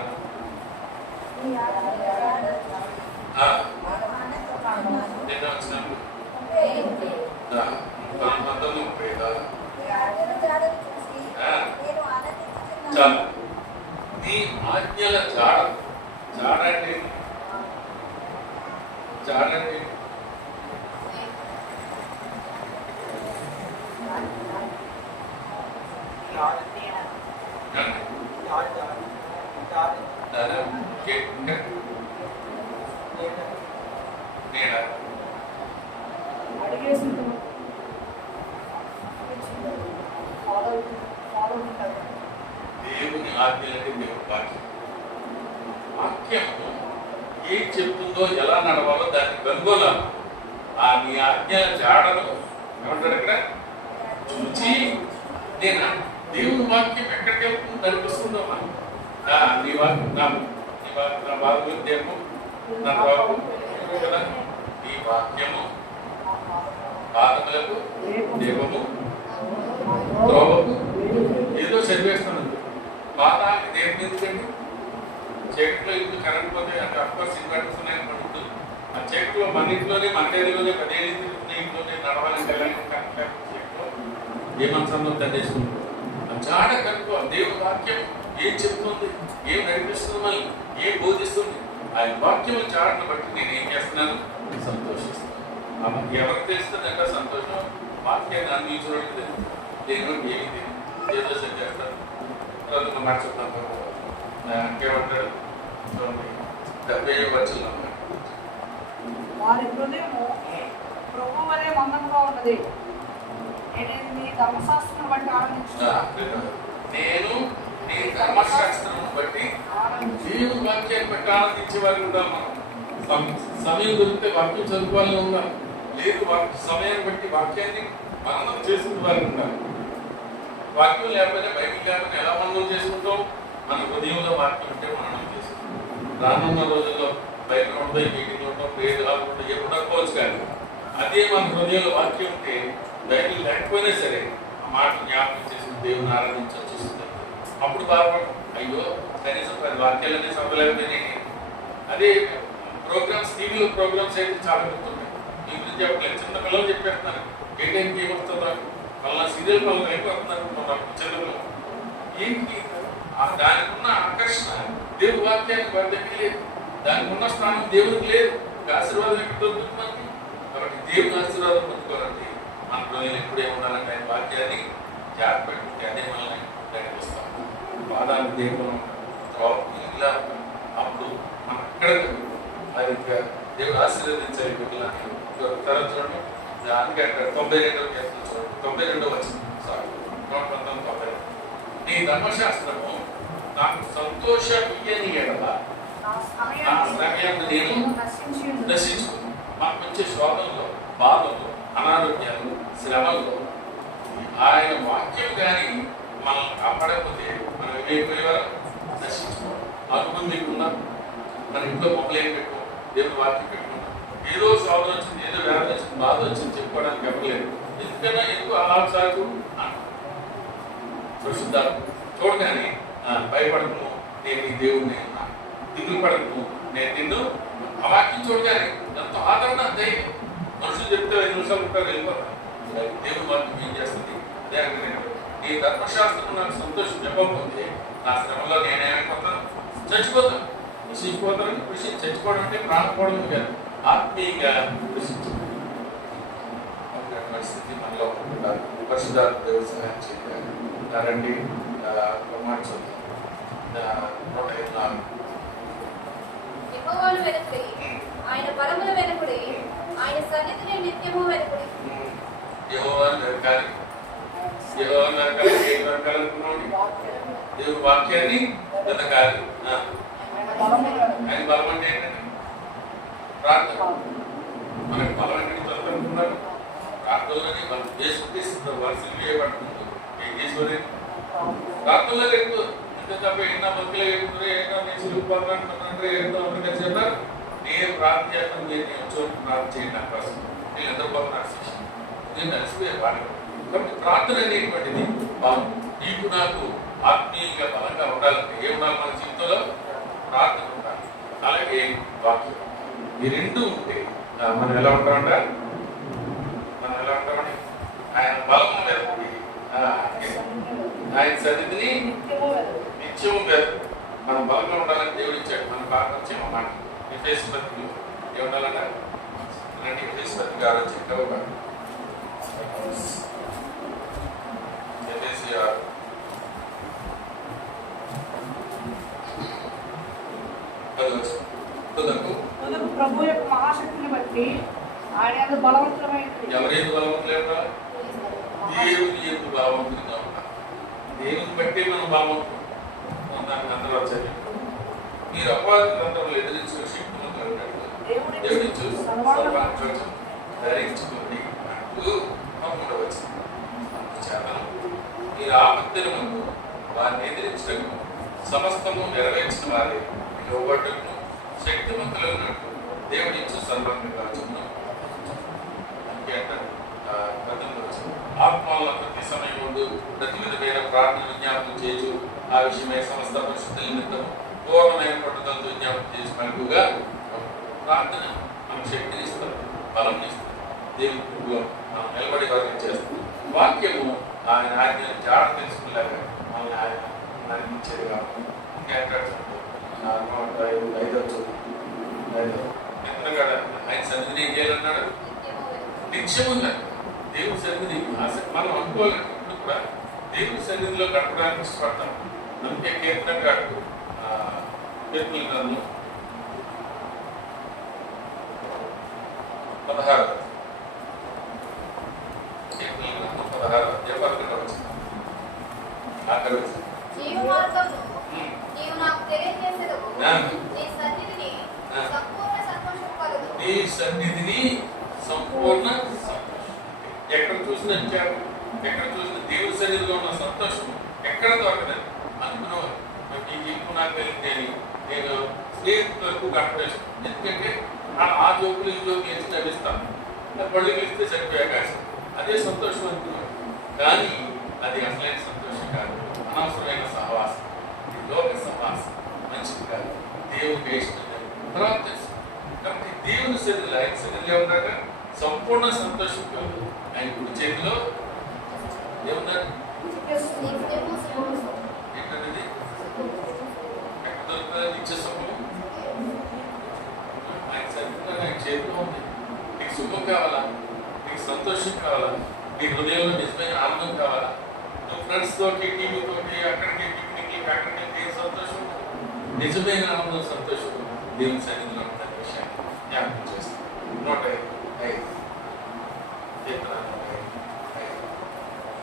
నిన్న వచ్చినప్పుడు 19:35 చాలు. నీ ఆజ్ఞల జాడ. జాడ అంటే జాడ అంటే దేవుని ఆజ్ఞలంటే దేవుని వాక్యం. వాక్యము ఏం చెప్తుందో ఎలా నడవాలో దాన్ని కనుగొనాలి. ఆ నీ ఆజ్ఞల జాడను ఏమంటారు ఇక్కడ చూచి నేను దేవుని వాక్యం ఎక్కడికి వెళ్తుంది నడిపిస్తుందమ్మా. నీ వాక్యం నా బాధలు దేహము నా ప్రభావం కదా. నీ వాక్యము పాదములకు దేవము త్రోవకు. ఏదో చదివేస్తున్నాను. పాదానికి దేవం ఎందుకండి? చీకట్లో ఇప్పుడు కరెంట్ పోతే అంటే అఫ్కోర్స్ ఇన్వర్టర్స్ ఉన్నాయని పడుతుంది. ఆ చీకట్లో మన ఇంట్లోనే మన గదిలోనే 10 ఏళ్ళు తిరుగుతున్న ఇంట్లోనే నడవాలని చీకట్లో ఏమనుసంధం తగ్గేసుకుంటుంది. ఆ జాడ కనుక్కో. దేవుని వాక్యం ఏం చెప్తుంది, ఏం నడిపిస్తుంది, మళ్ళీ ఏం బోధిస్తుంది. ఆయన వాక్యం జాడను బట్టి నేను ఏం చేస్తున్నాను? సంతోషిస్తున్నాను. ఎవరికి తెలుస్తుంది అంటే సంతోషం వాక్యాన్ని అందించడానికి తెలుస్తుంది. దేని బట్టి ఏమి తెలియదు, ఏదో చేస్తారు. తర్వాత మార్చుకున్నాను ఇంకేమంటాడు? 70వ వచనం. వారి హృదయము ప్రభువు వలె మందంగా ఉన్నది. నేను నీ ధర్మశాస్త్రం బట్టి ఆనందించున్నాను. నేను నీ ధర్మశాస్త్రం బట్టి దేవుని వాక్యాన్ని బట్టి ఆనందించే వారికి ఉందాం. మనం సమయం దొరికితే వాక్యం చదువుకోవాలని ఉందాం. లేదు సమయాన్ని బట్టి వాక్యాన్ని మననం చేసుకునే వారికి ఉందాం. వాక్యం లేకపోతే బైబిల్ లేకపోతే ఎలా మననం చేసుకుంటాం? మన హృదయంలో వాక్యం ఉంటే మననం చేసుకుంటాం. రానున్న రోజుల్లో బయట ఉంటాయి, మీటింగ్ ఉంటాం, పేరు కాకుండా ఎప్పుడు అనుకోవచ్చు. కానీ అదే మన హృదయంలో వాక్యం ఉంటే బైబిల్ లేకపోయినా సరే ఆ మాట జ్ఞాపకం చేసుకుని దేవుని ఆరాధించాల్సి వస్తుంది. అప్పుడు బాధపడతాం, అయ్యో కనీసం 10 వాక్యాలనే చదవలేకపోతే. అదే ప్రోగ్రామ్స్, టీవీలో ప్రోగ్రామ్స్ అయితే చాలా గుర్తున్నాయి. మీ గురించి చెప్పలేదు, చిన్న పిల్లలు చెప్పేస్తున్నారు ఏ టైంకి ఏమొస్తుందో వాళ్ళ సీరియల్ వాళ్ళు అయిపోతున్నారు చిన్నపిల్లలు. ఏంటి దానికి ఉన్న ఆకర్షణ దేవుని వాక్యానికి వారి దగ్గర లేదు. దానికి ఉన్న స్థానం దేవుడికి లేదు. ఆశీర్వాదం ఎక్కడ దొరుకుతుంది మనకి? కాబట్టి దేవుని ఆశీర్వాదం పొందుకోవాలంటే మన రోజులు ఎప్పుడే ఉండాలంటే ఆయన వాక్యాన్ని జాగ్రత్త పెట్టుకుంటే అదే మనల్ని నడిపిస్తాం. పాదాలు దేవుడు ఇలా అప్పుడు మనం ఎక్కడ అది దేవుడు ఆశీర్వదించాలి బిడ్డలని. తర్వాత చూడండి, అందుకే అంటారు 92వ కీర్తన చూడండి, 92వ వచనం. సారీ 119:92. నీ ధర్మశాస్త్రము నాకు సంతోషమియ్యని ఎడల నా సమయాన్ని నేను దర్శించుకున్నాను. మాకు వచ్చే శోధనలో, బాధలు, అనారోగ్యాలు, శ్రమల్లో ఆయన వాక్యం కానీ మనం కాపాడకపోతే మనం ఏమైపోయేవారు? దర్శించుకోవాలి. అనుకుని మీకున్నా మన ఇంట్లో మొక్కలు ఏం పెట్టుకో, దేవుని వాక్యం పెట్టుకుంటాం. ఏదో సాధన వచ్చింది, ఏదో వ్యాధి వచ్చింది, బాధ వచ్చింది చెప్పుకోవడానికి ఎవరు ఎందుకన్నా ఎందుకు అలా సాగు పరిశుద్ధాత్మ చూడగానే భయపడము, నేను నీ దేవుడిని అన్నా, దిగులు పడము, నేను నిన్ను ఆ వాక్యం చూడగానే ఎంతో ఆదరణ, ధైర్యం. మనుషులు చెప్తే 5 నిమిషాలు ఉంటారు, వెళ్ళిపోతారు. దేవుడు వాక్యం ఏం చేస్తుంది? అదే అంటే నీ ధర్మశాస్త్రం నాకు సంతోషం చెప్పకపోతే నా శ్రమలో నేనేమైపోతాను? చచ్చిపోతాను, కృషిపోతాను. కృషి చచ్చిపోవడం అంటే ప్రాణపోవడం కాదు, ఆత్మీయంగా కృషించడం పరిస్థితి మనలో ఉండాలి. పరిశుద్ధాత్మ దేవుడు సహాయం చేయాలి. రండి ప్రమాణించండి. 104 యెహోవాను వెతుకుడి, ఆయన బలమును వెతుకుడి, ఆయన సన్నిధిని నిత్యము వెతుకుడి. యెహోవాను వెతకాలి. యెహోవాను వెతకాలి. ఏం వెతకాలనుకున్నాడు? దేవుడి వాక్యాన్ని వెతకాలి. ఆయన బలం అంటే ఏంటంటే ప్రార్థన. మనకి బలం ఎక్కడి నుంచి వస్తుందనుకున్నారు? ప్రార్థనలోనే మనం చేసుకుంటే వరుసలు వేయబడుతుంది. ఏం చేసుకోలేదు? ప్రార్థనలో లేదు. అంతే తప్ప ఎన్నో మందులు వేసుకుని ఎన్నో నేర్చుకుంటే ఎన్నో అమెరికా చెప్పారు. నేను ప్రార్థన చేస్తాను, నేను చోటు ప్రార్థన చేయండి నా కోసం. నేను ఎంతో బాగున్నారు శిక్షణ, నేను కలిసిపోయే పాట. కాబట్టి ప్రార్థన అనేటువంటిది బాగుంది. నీకు నాకు ఆత్మీయంగా బలంగా ఉండాలంటే ఏ ఉండాలి? మన జీవితంలో ప్రార్థన ఉండాలి, అలాగే వాక్యం. ఈ రెండు ఉంటే మనం ఎలా ఉంటామంట? మనం ఎలా ఉంటామని ఆయన బలము వెతుకుడి, ఆయన సన్నిధిని నిత్యము వెతుకుడి. మనం బలంగా ఉండాలని దేవుడు ఇచ్చాడు. మన బాగా వచ్చేమో మాట ఎఫెసీయులకు ఏముండాలన్నా ఇలాంటి ఎఫెసీయులకు గారు చెప్పారు. ఎఫెసీ 6 ప్రభు యొక్క మహాశక్తిని బట్టి ఆయన బలవంతమైనది. ఎవరేది బలవంతులేదా? దేవుని ఎందుకు బలవంతులుగా ఉంటారు? దేవుని బట్టి మనం బలవంతులు. దానికి అందరూ వచ్చారు. మీరు అపవాది తంత్రంలో ఎదిరించిన శక్తులను కలిగినట్లు దేవుడి చూసి సర్వాంశం ధరించుకుని అంటూ ఉండవచ్చు. అందుచేత మీరు ఆపత్తుల ముందు వారిని ఎదిరించడం సమస్తము నెరవేర్చిన వారి ఇవ్వబడ్డను శక్తివంతులు ఉన్నట్టు దేవుడి ఇచ్చు సర్వంగా ఆత్మల ప్రతి సమయం ముందు ప్రతి విధమైన ప్రార్థన విజ్ఞాపనం చేయొచ్చు. ఆ విషయమై సమస్త పరిశుద్ధుల నిమిత్తం పూర్ణమైన పట్టుదలతో విజ్ఞాపనం చేసి మనకుగా ప్రార్థన మనకు శక్తిని ఇస్తారు, బలం ఇస్తారు. దేవుని కృపలో మనం నిలబడి వారికి చేస్తాం. వాక్యము ఆయన ఆజ్ఞను జాడ తెలుసుకునేలాగ మనల్ని ఆయన నడిపించేది కాబట్టి ఆయన సన్నిధిని ఏం చేయాలన్నాడు? నిత్యముందా దేవుని సన్నిధి మనం అనుకోవాలంటే ఇప్పుడు కూడా దేవుని సన్నిధిలో గడపడానికి ఇష్టపడతాం. అందుకే కీర్తన గాడు కీర్తన గ్రంథం 16 కీర్తన గ్రంథం 16 11 వచ్చింది. ఆఖరి వచ్చింది. జీవ మార్గమును నీవు నాకు తెలియజేసేదవు, నీ సన్నిధిని సంపూర్ణ సంతోషం కలుగు. నీ సన్నిధిని సంపూర్ణ సంతోషం. ఎక్కడ చూసిన ఎక్కడ చూసిన దేవుడి సన్నిధిలో ఉన్న సంతోషం ఎక్కడ దొరకదని అనుకునేవారు. ఈ జీవితం నాకు తెలియదు అని నేను స్నేహితులకు గడపేస్తాను. ఎందుకంటే ఆ జోకులు ఈ జోకులు వేసి నవ్విస్తాను. పళ్ళు వేస్తే చనిపోయే అవకాశం. అదే సంతోషం అనుకున్నాను. కానీ అది అసలైన సంతోషం కాదు, అనవసరమైన సహవాసం. లోక సహవాసం మంచిది కాదు, దేవుడికి వేసిన తర్వాత తెలుసు. కాబట్టి దేవుని సన్నిధిలో ఆయన సన్నిధిలో ఉన్నాక సంపూర్ణ సంతోషం కాదు. ఆయన కుడి చేతిలో ఏమున్నారు? ఏంటనేది ఎక్కడ దొరుకుతుంది? నిత్య సుఖము ఆయన సన్నిధిలో ఆయన చేతిలో ఉంది. నీకు సుఖం కావాలా? నీకు సంతోషం కావాలా? నీ హృదయంలో నిజమైన ఆనందం కావాలా? నువ్వు ఫ్రెండ్స్ తోటి టీవీతో అక్కడికి పిక్నిక్ అక్కడికి ఏ సంతోషం? నిజమైన ఆనందం సంతోషం దేవుని సన్నిధిలో ఉన్న విషయాన్ని జ్ఞాపకం చేస్తాం. 105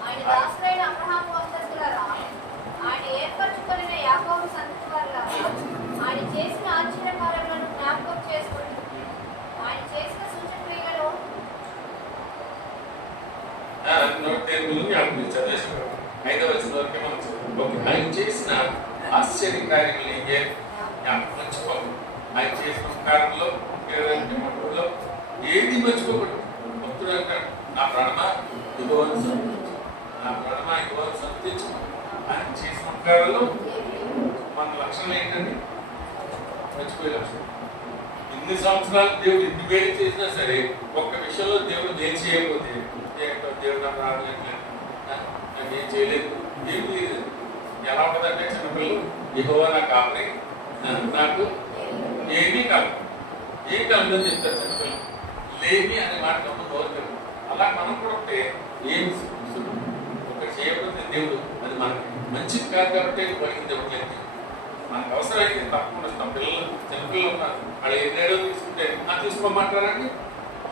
ఆయన దాసుడైన అబ్రహాము వంశస్థులారా, ఆయన ఏర్పరచుకొనిన యాకోబు సంతతి వారులారా, ఆయన చేసిన ఆశ్చర్య కార్యములను జ్ఞాపకం చేసుకోండి. ఆయన చేసిన సూచన క్రియలలో ఆయన చేసిన ఆశ్చర్య కార్యములు జ్ఞాపకం ఉంచుకోండి. ఆయన చేసిన కార్యంలో ఏది మర్చిపోకూడదు. భక్తుడు అంటాడు, నా ప్రాణమా యెహోవాను స్తుతించు, నా ప్రాణమా యెహోవాను స్తుతించు. ఆయన చేసిన ఉపకారాలు మన లక్షణం ఏంటండి? మర్చిపోయే లక్షణం. ఇన్ని సంవత్సరాలు దేవుడు ఇన్ని వేలు చేసినా సరే ఒక్క విషయంలో దేవుడు నేను చేయకపోతే దేవుడు నాకు రావట్లేదు, నాకు ఏం చేయలేదు, ఏం లేదు. ఎలా ఉంటుందంటే చిన్నపిల్లలు, యెహోవా నాకు కావాలి, నాకు ఏమీ కాదు, ఏం కలదని చెప్తారు చిన్నపిల్లలు. లేమి అనే మాట గమ్మ కోరుతారు. అలా మనం కూడా ఉంటే ఏం ఒకటి చేయకపోతే దేవుడు అది మనకి మంచిది కాదు కాబట్టి పలికింది ఇవ్వట్లేదు. మనకు అవసరమైతే తప్పకుండా ఇస్తాం. పిల్లలు చిన్నపిల్లలు ఉన్నారు, వాళ్ళు ఎన్నేడో తీసుకుంటే తీసుకోమంటారండి,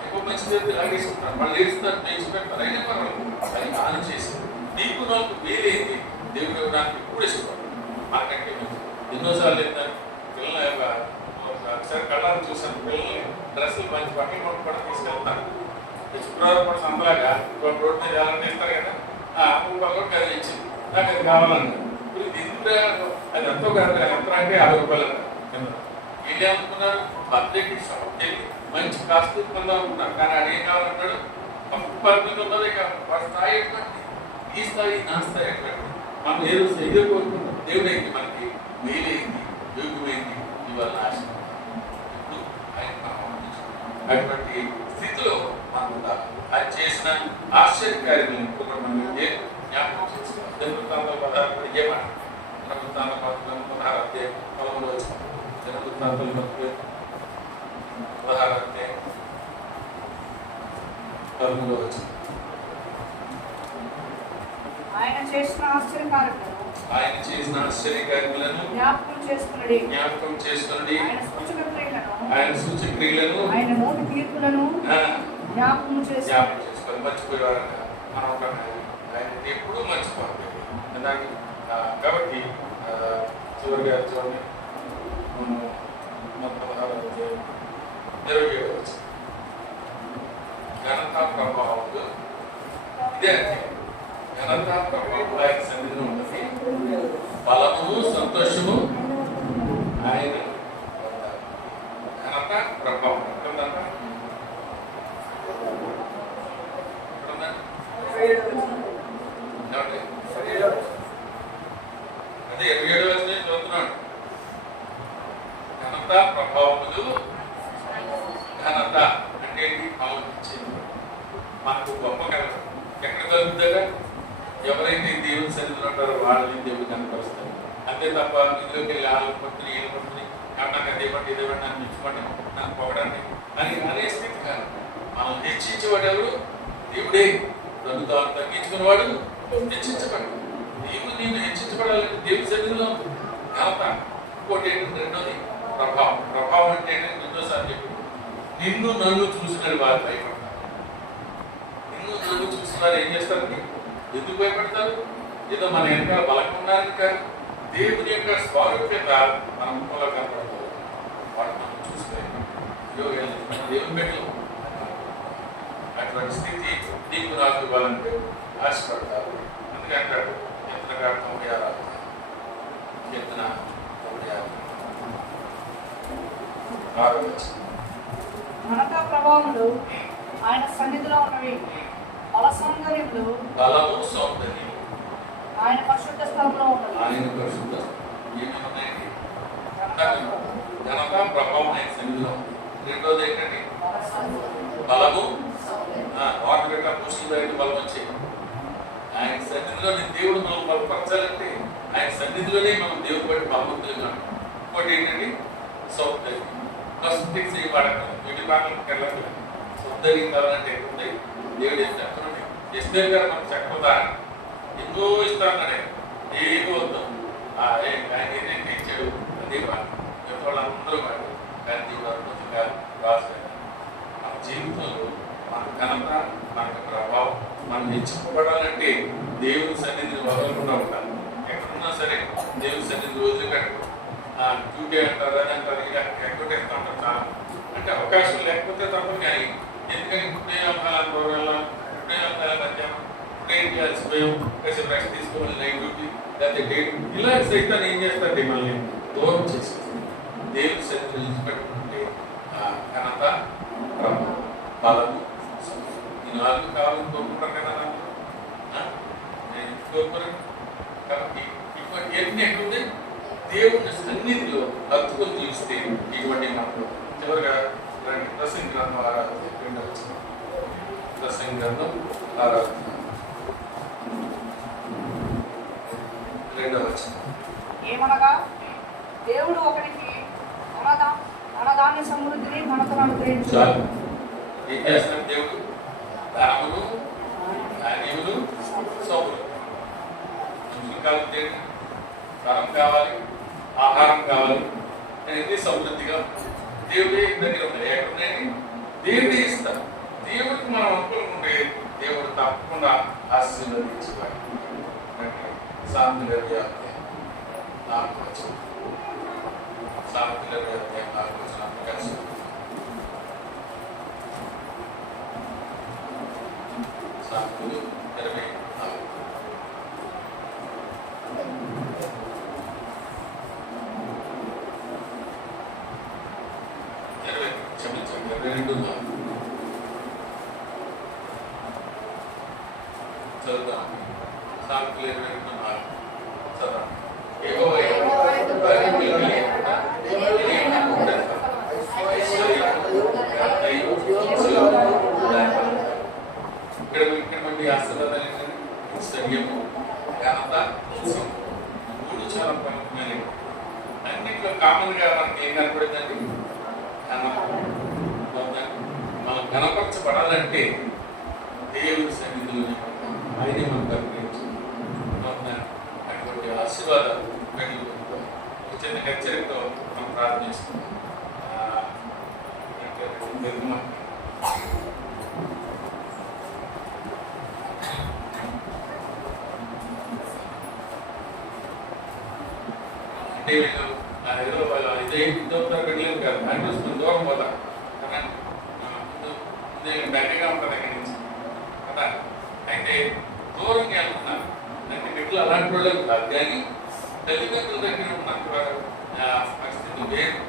ఎక్కువ మంచిది ఇలా తీసుకుంటారు, వాళ్ళు ఏడుస్తారు, పేచి పెడతారు, అయినా పర్వాలేదు. అది ఆనం చేసి నీకు నాకు వేరేది దేవుడు ఇవ్వడానికి ఎప్పుడు ఇష్టపడదు, మనకంటే మంచిది. ఎన్నోసార్లు చెప్తాను పిల్లల ఒకసారి కళ్ళని చూసాను, పిల్లల్ని డ్రెస్సులు మంచి బట్టలు కొనుక్కోవడం తీసుకెళ్తాను. శుక్రవారం కూడా సంతలాగా రోడ్డు మీద వెళ్ళాలని ఇస్తారు కదా, రూపాయలు అది ఇచ్చింది, నాకు అది కావాలన్నా. ఇంత అది ఎంతో కాదు, ఎంత అంటే 50 రూపాయలు అన్నారు. వీళ్ళు ఏమనుకున్నారు, బర్త్డేకి షాప్కి వెళ్ళి మంచి కాస్ట్ తీసుకుందాం అనుకున్నారు. కానీ అది ఏం కావాలన్నాడు, పరిస్థితి ఉన్నది వాడి స్థాయి ఎటువంటి, ఈ స్థాయి నా స్థాయి ఎటువంటి. మనం ఏదో ఇదే కోరుకుంటాం. దేవుడు అయితే మనకి మేలైంది, యోగ్యమైంది ఇవాళ ఆశ. ఇప్పుడు ఆయన అటువంటి స్థితిలో మనం ఉండాలి. అది చేసిన ఆశ్చర్యకార్యాలను ఇప్పుడు మనం జ్ఞాపకం చేసుకోవాలి. జనవృత్తాంతాల 16 ఇదే మాట. జనవృత్తాంతాల 16 అధ్యాయం 13 వచ్చింది. జనవృత్తాంతాల 16 అధ్యాయం 13 వచ్చింది. ఆయన చేసిన ఆశ్చర్యకార్యములను జ్ఞాపకం చేసుకున్నది, ఆయన సూచక్రియలను, ఆయన నోటి తీర్పులను జ్ఞాపకం చేసుకొని మర్చిపోయేవారు. మనం ఆయన ఎప్పుడూ మర్చిపోవాలి. కాబట్టి చివరిగా చూడండి, 27 వచ్చి ఘనత ప్రభావం, ఇదే ఘనత ప్రభావం ఆయన సన్నిధిలో ఉంటుంది. బలము సంతోషము ఆయన ఘనత ప్రభావం ఎక్కడుందంట? అదే 27 వచ్చిన చదువుతున్నాడు. ఘనత ప్రభావములు, ఘనత అంటే మనకు గొప్ప కలగ ఎక్కడ కలుగుతుందా? ఎవరైతే దేవుని సన్నిధిలో ఉంటారో వాళ్ళని దేవుడు కనపరుస్తారు. అంతే తప్ప ఇందులోకి వెళ్ళి వాళ్ళ పట్టుని వీళ్ళ పట్టుని నాకు అదేపండి ఇదేపండి నన్ను మెచ్చుకోండి, నాకు పొగడండి అని అనే స్థితి కాదు. మనం హెచ్చించేవాడు ఎవరు? దేవుడే. తను తగ్గించుకునేవాడు హెచ్చించబడు. నేను హెచ్చించబడాలంటే దేవుని సన్నిధిలో ఘనత. ఇంకోటి ఏంటంటే రెండోది ప్రభావం. ప్రభావం అంటే రెండోసారి చెప్పి నిన్ను నన్ను చూసిన వారు భయపడతారు. నిన్ను నన్ను చూసిన వారు ఏం చేస్తారండి? ఎందుకు భయపడతారు? ఏదో మన వెనకాల బలంగా ఉన్నారని కాదు, దేవుని యొక్క స్వారూప్యత మన ముఖంలో కనపడతారు. వాడు మనం చూస్తే దేవుని బిడ్డలు అటువంటి స్థితి నీకు నాకు ఇవ్వాలంటే ఆశపడతారు. అందుకే అంటాడు కీర్తనగా 96 కీర్తన 96 ఘనత ప్రభావములు ఆయన సన్నిధిలో ఉన్నవి, బల సౌందర్యములు, బలము సౌందర్యం ఆయన పరిశుద్ధ స్థలంలో ఉన్నవి. ఆయన పరిశుద్ధ ఏమేమున్నాయండి? ఘనత ప్రభావం ఆయన సన్నిధిలో ఉంది. రెండోది ఏంటండి? బలము. వాటి యొక్క పురుషుల దగ్గర బలం వచ్చే ఆయన సన్నిధిలో దేవుడు మనం బలపరచాలంటే ఆయన సన్నిధిలోనే మనం దేవుడు బట్టి బలవంతులుగా. ఇంకోటి ఏంటండి? సౌందర్యం. కాస్మెటిక్స్ ఏ వాడకం, బ్యూటీ పార్లర్కి వెళ్ళాలి. సౌందర్యం కావాలంటే ఎక్కువ దేవుడు ఏం చెప్తున్నాడు? ఎస్పీ గారు మనకు చెప్పదా ఎన్నో ఇస్తానన్నాడే, ఏదో వద్దాం ఆయన ఏదైతే ఇచ్చాడు అదే వాడు వాళ్ళందరూ వాడు. కానీ దేవుడు అద్భుతంగా రాశాడు. మన జీవితంలో మన ఘనత, మన ప్రభావం మనం హెచ్చింపబడాలంటే దేవుని సన్నిధిని వదలకుండా ఉండాలి. ఎక్కడున్నా సరే దేవుని సన్నిధిని వదిలిపెట్టు. డ్యూటీ అంటారు, అని అంటారు, ఇలా ఎక్కడేస్తూ ఉంటారు. చాలా అంటే అవకాశం లేకపోతే తప్ప కానీ ఎందుకంటే ఇప్పుడే అమ్మాలని రోజుల్లో ఇప్పుడే అమ్మాయి మధ్యాహ్నం ఇప్పుడే చేయాల్సిపోయాం, కాసేపు రెస్ట్ తీసుకోవాలి, నైట్ డ్యూటీ లేకపోతే డేట్ ఇలా సైతాన్ని ఏం చేస్తారు? మనల్ని దూరం చేసేది. దేవుని సన్నిధిని పెట్టుకుంటే ఘనత ప్రభావం బలము, ఈ 4 కావాలని కోరుకుంటారు కదా నాకు. నేను కోరుకోరు కాబట్టి ఇటువంటి ఎన్ని ఎక్కడుంది దేవుని సన్నిధిలో హత్తుకొని చూస్తే ఇటువంటి మనకు చివరిగా ప్రసంగ గ్రంథం ఆరాధన 2వ వచనం. ప్రసంగ గ్రంథం ఆరాధన 2వ వచనం. ఏమనగా దేవుడు ఒకరికి ధనధాన్య సమృద్ధిని ఘనతను అనుగ్రహించాడు. చాలు. ఏం చేస్తున్నాడు దేవుడు? ధనమును, ధాన్యమును, సమృద్ధి. మనుషులు కావాలి, ధనం కావాలి, ఆహారం కావాలి, అనేది సమృద్ధిగా దేవుడే దగ్గర ఉన్నాయి. ఎక్కడున్నాయి? దేవుడే ఇస్తాడు. దేవుడికి మనం అనుకుంటే దేవుడు తప్పకుండా ఆశీర్వదించేవాడు. సామెతల 4వ వచనం. సామెతల 4వ వచనం కలిసి సామెతలు 24. క్షమించండి, 22 చదువుతాం. సామెతలు 22 చదవండి. ఇక్కడ మంది ఆశీర్వాదాలు ఏంటంటే స్థైర్యము, ఘనత, ఉత్సవం. 3 చాలా ప్రముఖమైనవి. అన్నింటిలో కామన్ గా మనకి ఏం కనపడిందండి? మనం ఘనపరచబడాలంటే దేవుడి సన్నిధిలోనే ఆయనే మనకు అనుగ్రహించాలి. అటువంటి ఆశీర్వాదాలు చిన్న హెచ్చరికతో మనం ప్రార్థిస్తున్నాం. అంటే వీళ్ళు ఏదో ఇదే పెట్టలేదు కాదు, దాని చూసుకుని దూరం పోదా దగ్గరగా ఉంటుంది అక్కడి నుంచి కదా. అయితే దూరంగా వెళ్తున్నారు అంటే బిడ్డలు అలాంటి వాళ్ళకి కాదు, కానీ తల్లిదండ్రుల దగ్గర ఉన్నంత పరిస్థితి వేరు.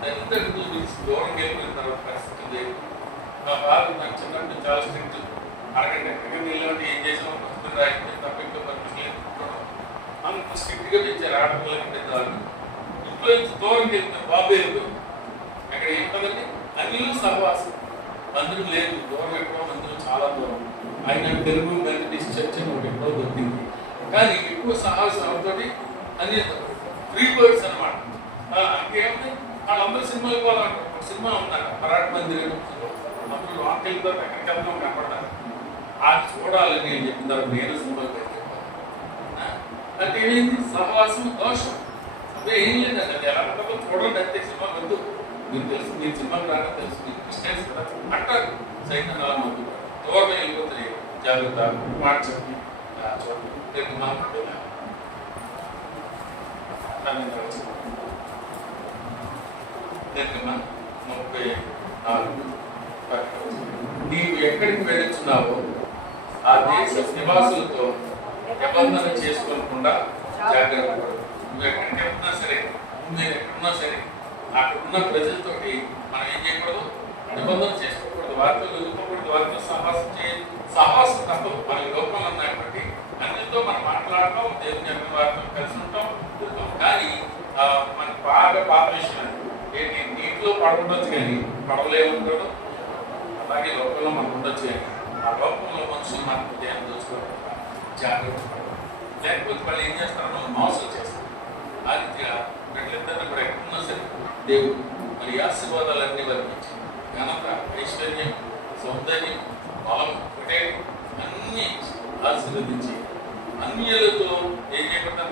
తల్లిదండ్రులు గురించి దూరం వెళ్ళిపోయిన తర్వాత పరిస్థితి వేరు. మా బాబు నాకు చిన్నప్పుడు చాలా స్ట్రిక్ట్. అడగండి ఎక్కడికి వెళ్ళాలంటే ఏం చేసామో పుస్తకం రాయించి తప్ప ఇంకో పర్మిషన్ లేదు. అంత స్ట్రిక్ట్గా పెంచారు ఆడపిల్లలకి పెద్దవాళ్ళు. ఇంట్లో నుంచి దూరం వెళ్తే బాబు వెళ్ళిపోయి అక్కడ ఏముంటుందండి అన్నిలు సహవాసం. మందిరం లేదు, దూరం ఎక్కడో మందిరం చాలా దూరం. ఆయన తెలుగు మెథడిస్ట్ చర్చ్ అని ఒకటి ఎక్కడో దొరికింది. కానీ ఎక్కువ సాహసంతో అన్ని 3 బర్డ్స్ అనమాట. ఇంకేముంది వాళ్ళందరూ సినిమాలకు పోవాలంటారు. ఒక సినిమా ఉందంట పరాట్ మందిరం, అప్పుడు లోకి వెళ్తారు, ఎక్కడికి వెళ్తాం కనపడాలి. అది చూడాలని నేను చెప్పిన తర్వాత నేను సినిమాకి అంటే ఏమైంది? సహవాసం దోషం. అదే ఏం లేదండి, అది ఎలా ఉంటుందో చూడండి అంతే. సినిమా వద్దు, మీరు తెలుసు, మీరు సినిమాకి రాక తెలుసు, మీరు క్రిస్టియన్స్ కదా అంటారు. సైతం అలా వద్దు, దూరం వెళ్ళిపోతుంది. జాగ్రత్త మాట చెప్పి చూడండి తెలుగు మాట్లాడే నిర్గమ 34. నీవు ఎక్కడికి వెళుతున్నావో ఆ దేశ నివాసులతో నిబంధన చేసుకోకుండా జాగ్రత్త పడు. నువ్వు ఎక్కడికి వెళ్తున్నా సరే, నేను ఎక్కడున్నా సరే, అక్కడున్న ప్రజలతోటి మనం ఏం చేయకూడదు? నిబంధన చేసుకోకూడదు, వారితో ఎదుర్కోకూడదు, వారితో సహవాసం తప్పదు. మన లోకంలో ఉన్నాయి బట్టి అన్నితో మనం మాట్లాడటం, దేవుని యొక్క వారితో కలిసి ఉంటాం. కానీ మనకి బాగా పాత విషయం ఏంటి? నీటిలో పడవచ్చు కానీ పడవలేముంటాడు. అలాగే లోకంలో మనకు ఉండొచ్చు కానీ ఆ లోకంలో మనుషులు మనకు ఉదయం దోచుకోవడం జాగ్రత్త పడదు. లేకపోతే వాళ్ళు ఏం చేస్తారో మోసం చేస్తారు. ఆ రీతిగా వీళ్ళిద్దరిని కూడా ఎక్కడున్నా సరే దేవుడు మరి ఆశీర్వాదాలన్నీ వర్ణించి ఘనత, ఐశ్వర్యం, సౌందర్యం, బలం, ఒకటే అన్ని ఆశీర్వదించి అన్యులతో ఏం చేయకుండా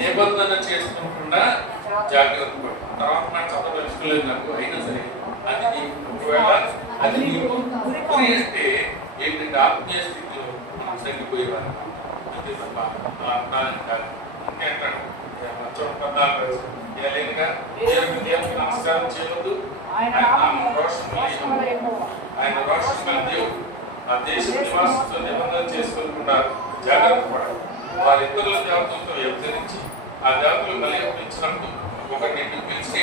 నిబంధన చేసుకోకుండా జాగ్రత్త పడు. తర్వాత నాకు చదవలేదు నాకు, అయినా సరే అది ఒకవేళ అది నీకు గురి అంటే ఏంటంటే ఆత్మీయ స్థితిలో మనం తగ్గిపోయేవారు అంతే తప్ప కాదు. ఇంకేంటాడు దేవునికి నమస్కారం చేయవద్దు, ఆయన రోషం దేవుడు. ఆ దేశ నివాసంతో నిబంధన చేసుకోకుండా జాగ్రత్త పడాలి. వారి ఇతరుల దేవతలతో వ్యవహరించి ఆ దేవతలు బలి అర్పించినప్పుడు ఒకటి నిన్ను పిలిచి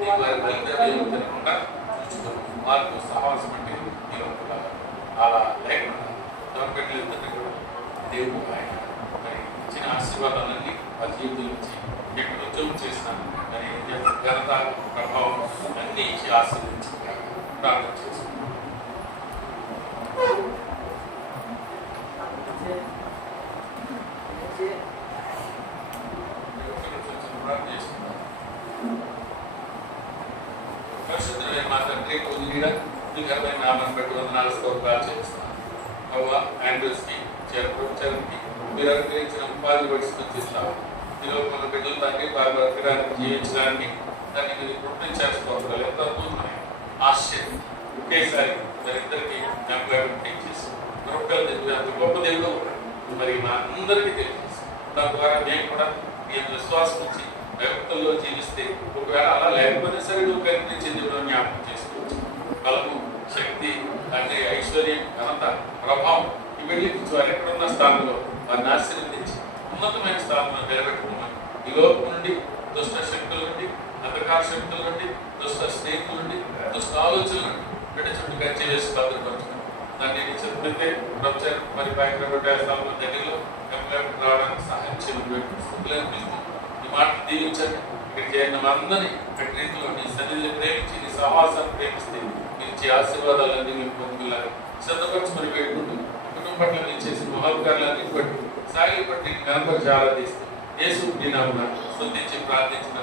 నీకు వారి బలి తినకుండా చూసుకోవాలి. మార్పు సహవాసం అంటే అలా లేకుండా తమ బిడ్డలిద్దరినీ కూడా దేవుడు ఆయన మరి ఇచ్చిన ఆశీర్వాదాలన్నీ వారి జీవితం నుంచి ఎక్కడ ఉద్యోగం చేసిన మరి ఘనత ప్రభావం అన్నీ ఇచ్చి ఆశీర్వదించి ప్రార్థన చేసుకుంటాం. పరిశుద్ధుడైన మా తండ్రి కొద్దిగా మీ ఘనమైన నామాన్ని బట్టి వందనాలు స్తోత్రాలు చేస్తున్నాను. అవ్వ ఆండ్రూస్కి చరణ్కి మీరు అనుగ్రహించిన ఉపాధి పడిస్తున్నావు. ఈ లోపల బిడ్డలు తండ్రి వారి బ్రతకడానికి జీవించడానికి దాన్ని మీరు కృపణ చేస్తున్నారు. ఎంత అద్భుతమైన ఆశ్చర్యం ఒకేసారి వారిద్దరికి జ్ఞాపకం చేసి కృపలు అంత గొప్ప దేవుడు మరి మా అందరికీ తెలియజేసి దాని ద్వారా మేము కూడా మేము విశ్వాసం నుంచి వ్యక్తుల్లో జీవిస్తే ఒకవేళ అలా లేకపోతే సరే నువ్వు కనిపించే దేవుడు జ్ఞాపకం చేసుకోవచ్చు. బలము, శక్తి, అంటే ఐశ్వర్యం, ఘనత, ప్రభావం ఇవన్నీ వారు ఎక్కడున్న స్థానంలో వారిని ఆశీర్వదించి ఉన్నతమైన స్థానంలో నిలబెట్టుకున్నాం. ఈ లోపం నుండి దుష్ట శక్తుల నుండి, అంధకార శక్తుల నుండి, దుష్ట స్నేహితుల నుండి, దుష్ట ఆలోచనల నుండి బిడ్డ చుట్టూ కంచె వేసి భద్రపరుచుకున్నాం. దాన్ని చెప్తే ప్రొఫెసర్ మరి పైకి స్థానంలో దగ్గరలో రావడానికి సహాయం చేయడం ఈ మాట దీవించండి. ఇక్కడ చేరిన అందరినీ ప్రతి రీతిలో నీ సన్నిధిని ప్రేమించి నీ సహవాసాన్ని ప్రేమిస్తే మీరు ఇచ్చే ఆశీర్వాదాలన్నీ మీరు పొందుకులాగా సిద్ధపరచుకొని పెట్టుకుంటూ కుటుంబ పట్ల మీరు చేసిన మహోపకారాలన్నీ బట్టి సాగిలి బట్టి కనపరిచి ఆరాధిస్తూ యేసు నీ నామమున స్తుతించి ప్రార్థించిన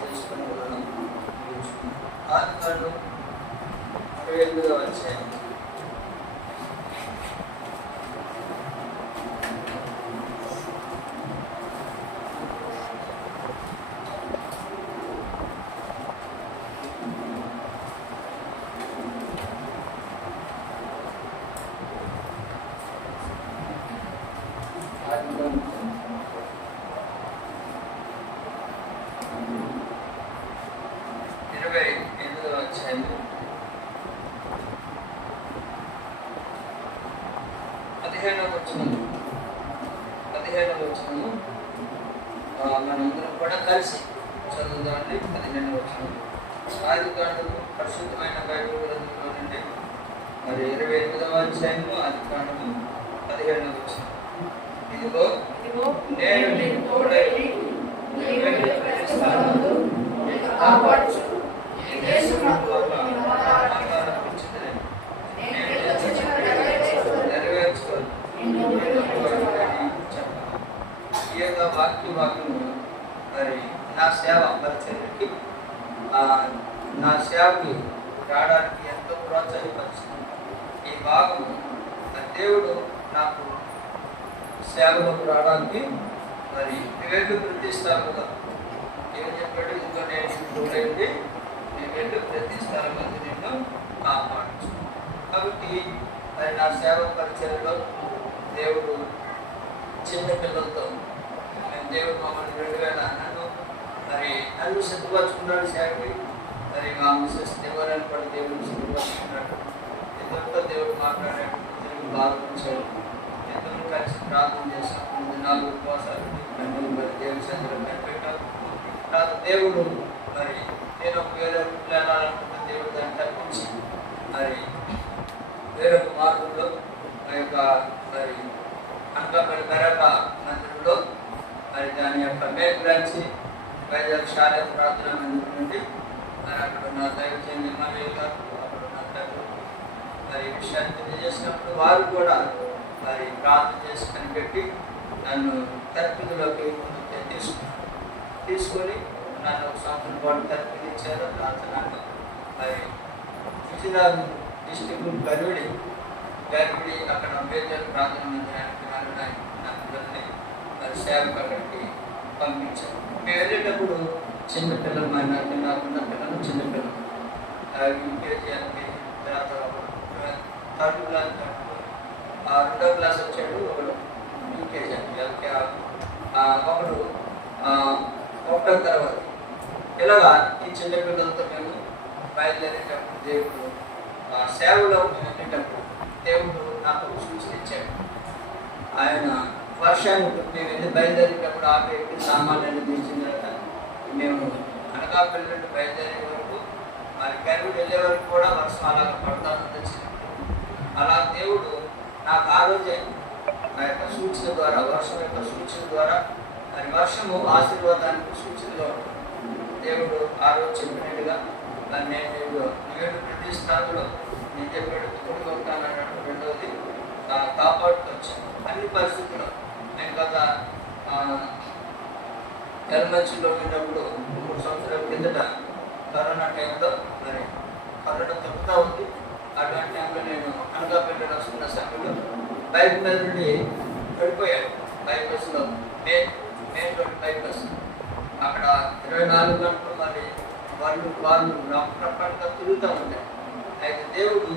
చేసుకుని ఆదికాండం 28వ అధ్యాయం. ఆదికాండం 28వ అధ్యాయం 15వ వచనము మనందరం కూడా కలిసి చదువుదామండి. 15వ వచనం ఆదికాండము పరిశుద్ధమైన బైబిల్ గ్రంథంలో నుండి మరి 28వ అధ్యాయము ఆదికాండము 15వ వచనం. ఇదిగో నేను నీకు తోడై నీకు కాపాడుచు ఈ దేశమునకు ఈ యొక్క వాక్యము మరి నా సేవ పరిచర్యకి నా సేవకి రావడానికి ఎంతో ప్రోత్సాహపరుస్తుంది. ఈ భాగము దేవుడు నాకు సేవలోకి రావడానికి మరి నువ్వెళ్ళు ప్రతిష్టాలు కదా ఏం చెప్పాడు, ఇంకో నేను చూడండి నువ్వెళ్ళు ప్రతిష్టాల మంది నిన్ను కాపాడచ్చు. కాబట్టి మరి నా సేవ పరిచర్యలో దేవుడు చిన్న పిల్లలతో దేవుడు మమ్మల్ని 2000 నన్ను సిద్ధపరచుకున్నాడు సేవకి. మరి మా మిస్సెస్ దేవాలని కూడా దేవుడు సిద్ధపరచుకున్నాడు. ఇద్దరితో దేవుడు మాట్లాడాడు, దేవుడు బాధించాడు. ఇద్దరు కలిసి ప్రార్థన చేశాం. 4 ఉపవాసాలు మరి దేవుడి సందర్భం కనిపెట్టాం. దేవుడు మరి నేను వేరే వెళ్ళాలనుకున్న దేవుడు దాన్ని తప్పించి మరి వేరొక మార్గంలో ఆ యొక్క మరి అనకాపల్లి బెరక మందిరంలో మరి దాని యొక్క మేల్ బ్రాంచ్ వైజాగ్ శాలయ ప్రార్థనా మందిరం నుండి మరి అక్కడ ఉన్న దైవజన్ ఎమ్మెల్యే గారు అక్కడ ఉన్న తల్లి మరి ఈ విషయాన్ని తెలియజేసినప్పుడు వారు కూడా మరి ప్రార్థన చేసి కనిపెట్టి నన్ను తరగతిలోకి తీసుకొని నన్ను ఒక సంవత్సరం పాటు తరగతి ఇచ్చారు. ప్రార్థన మరి విజయనగరం డిస్ట్రిక్ట్ గర్భిడి అక్కడ అంబేద్కర్ ప్రార్థన మందిరానికి నా పిల్లల్ని మరి సేవకు అక్కడికి పంపించారు. మేము వెళ్ళేటప్పుడు చిన్నపిల్లలు నాకున్న పిల్లలు చిన్నపిల్లలు యూకేజీ అని తర్వాత 3rd క్లాస్ 2వ క్లాస్ వచ్చాడు, ఒకడు యూకేజీ అని ఒకడు 1వ తరగతి. ఇలాగా ఈ చిన్నపిల్లలతో మేము బయలుదేరేటప్పుడు దేవుడు సేవలో వెళ్ళేటప్పుడు దేవుడు నాకు సూచన ఇచ్చాడు. ఆయన వర్షానికి మేము వెళ్ళి బయలుదేరేటప్పుడు ఆపేటి సామాన్యాన్ని తీర్చిన తర్వాత మేము అనకాపల్లి నుండి బయలుదేరే వరకు మరి గర్భిడి వెళ్ళే వరకు కూడా వర్షం అలాగ పడతాను వచ్చినప్పుడు అలా దేవుడు నాకు ఆ రోజే ఆ యొక్క సూచన ద్వారా వర్షం యొక్క సూచన ద్వారా మరి వర్షము ఆశీర్వాదానికి సూచనగా ఉంటుంది. దేవుడు ఆ రోజు చెప్పినట్టుగా మరి నేను ప్రతి స్థానంలో నేను చెప్పాడు తోడుగా ఉంటానన్నాడు. రెండవది కాపాడుతూ వచ్చాను అన్ని పరిస్థితుల్లో. నేను గత ఎలమంచిలో ఉన్నప్పుడు 3 సంవత్సరాల కిందట కరోనా టైంలో మరి కరోనా తగ్గుతూ ఉంది. అటువంటి టైంలో నేను అనకాపల్లి వస్తున్న సమయంలో బైక్ మీద నుండి పడిపోయాను. బైపాస్లో మెయిన్ రోడ్ బైపాస్ అక్కడ 24 గంటలు మరి వాళ్ళు రప్పగా తిరుగుతూ ఉంటాయి. అయితే దేవుడు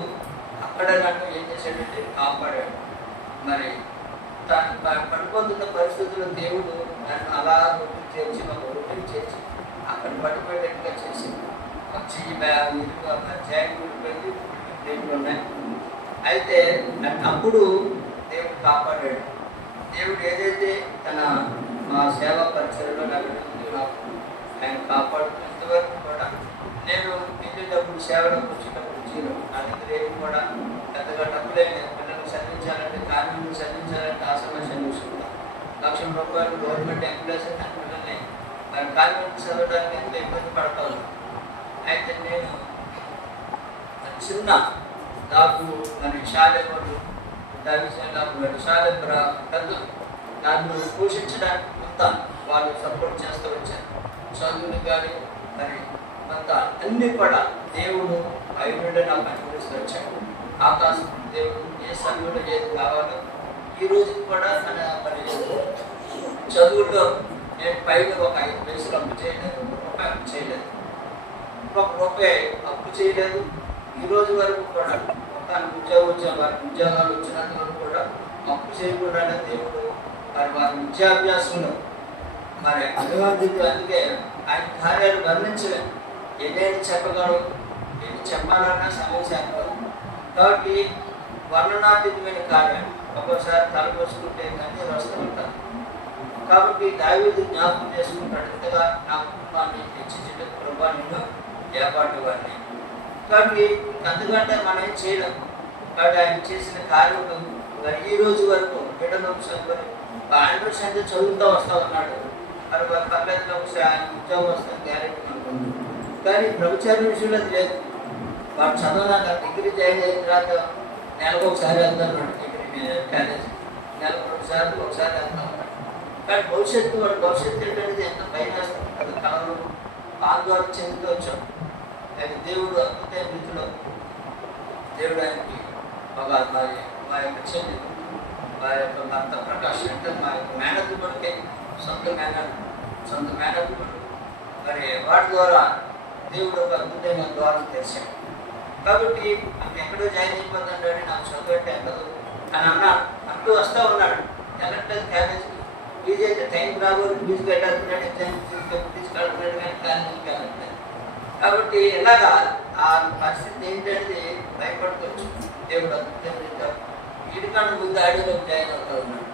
అక్కడ నన్ను ఏం చేశాడంటే కాపాడాడు. మరి తను పడిపోతున్న పరిస్థితుల్లో దేవుడు నన్ను అలా రొట్టెలు చేర్చి ఒక రొట్టెలు చేర్చి అక్కడ పడిపోయేటట్టుగా చేసి వచ్చి జాయింట్ ఊడిపోయింది, దేవుడు ఉన్నాయి. అయితే నన్ను అప్పుడు దేవుడు కాపాడాడు. దేవుడు ఏదైతే తన మా సేవా పరిచయంలో నాకు ఆయన కాపాడుతున్నంతవరకు కూడా నేను వెళ్ళేటప్పుడు సేవలో కూర్చున్నప్పుడు జీవం నా దగ్గర ఏమి కూడా పెద్దగా డబ్బులే పిల్లలకు చదివించాలంటే కార్మికులు చదివించాలంటే ఆశ్రమం చదివించుకుంటాం. ₹1,00,000 గవర్నమెంట్ ఎంప్లాయీస్ తన పిల్లల్ని మరి కార్మికులు చదవడానికి ఎంతో ఇబ్బంది పడతాను. అయితే నేను చిన్న నాకు మరి శాలెవరు శాలె పెద్దలు నన్ను పోషించడానికి మొత్తం వాళ్ళు సపోర్ట్ చేస్తూ వచ్చారు. చదువులు కానీ మరి కొంత అన్ని కూడా దేవుడు బైబిల్లో నాకు అనుభవిస్తూ వచ్చాడు. ఆకాశం దేవుడు ఏ సమయంలో ఏది కావాలో ఈ రోజు కూడా మరి చదువుల్లో నేను పైన ఒక 5 పైసలు అప్పు చేయలేదు, రూపాయి అప్పు చేయలేదు, రూపాయి అప్పు చేయలేదు. ఈ రోజు వరకు కూడా తనకు ఉద్యోగాలు వచ్చినంత వరకు కూడా అప్పు చేయకుండానే దేవుడు మరి వారి విద్యాభ్యాసంలో మరి అభివృద్ధి. అందుకే ఆయన కార్యాలు వర్ణించలేము, ఎన్నేది చెప్పగలరు, ఎన్ని చెప్పాలన్నా సమయం సరిపోదు. కాబట్టి వర్ణనాతీతమైన కార్యాలు ఒక్కోసారి తలపోసుకుంటే కన్నీరు వస్తూ ఉంటారు. కాబట్టి దావీదు జ్ఞాపకం చేసుకుంటాడు, ఇంతగా నా కుటుంబాన్ని హెచ్చించే కృపా నిన్ను ఏర్పాటు వారిని. కాబట్టి అంతకంటే మనం ఏం చేయలేము. కాబట్టి ఆయన చేసిన కార్యము మరి ఈ రోజు వరకు బిడ్డలు ఆండ్రాయిడ్ సెంటర్ చదువుతూ వస్తూ ఉన్నాడు. మరి వారి పర్లేదులో ఆయన ఉద్యోగం వస్తుంది గ్యారెంటీ అనుకుంటుంది. కానీ ప్రభుత్వ విషయంలో అది లేదు. వాడు చదవనాక డిగ్రీ జాయిన్ అయిన తర్వాత నెలకు ఒకసారి వెళ్తున్నాడు, డిగ్రీ కాలేజ్ నెలకు 2 సార్లు ఒకసారి వెళ్తా ఉన్నాడు. కానీ వాడు భవిష్యత్తు ఏంటనేది ఎంత భయం వేస్తుంది. అది కళలు ఆందోళన చెందుతూ వచ్చాం. అయితే దేవుడు అద్భుతమైన రీతిలో దేవుడు ఆయనకి మా యొక్క చెల్లి, మా యొక్క భర్త ప్రకాష్ అంటే మా యొక్క మేనత్తు కొడుకే, సొంత మేనత్తు కొడుకు. మరి వాటి ద్వారా దేవుడు ఒక అద్భుతమైన ద్వారం తెరిచాడు. కాబట్టి అక్కడ ఎక్కడో జాయిన్ అయిపోతుంటాడు, నాకు చదువు అంటే వెళ్ళదు అని అంటూ వస్తూ ఉన్నాడు. ఎలక్ట్రిక్ కాలేజీకి ఫీజు అయితే టైం రాబోదు, ఫీజు పెట్టాల్సినాడు, ఎగ్జామ్ తీసుకెళ్తున్నాడు, కానీ కాలేజీకి వెళ్ళట్లేదు. కాబట్టి ఇలాగా ఆ పరిస్థితి ఏంటంటే భయపడుకోవచ్చు. దేవుడు అద్భుతంగా వీడికన్నా ముందు ఆడిలో జాయిన్ అవుతూ ఉన్నాడు.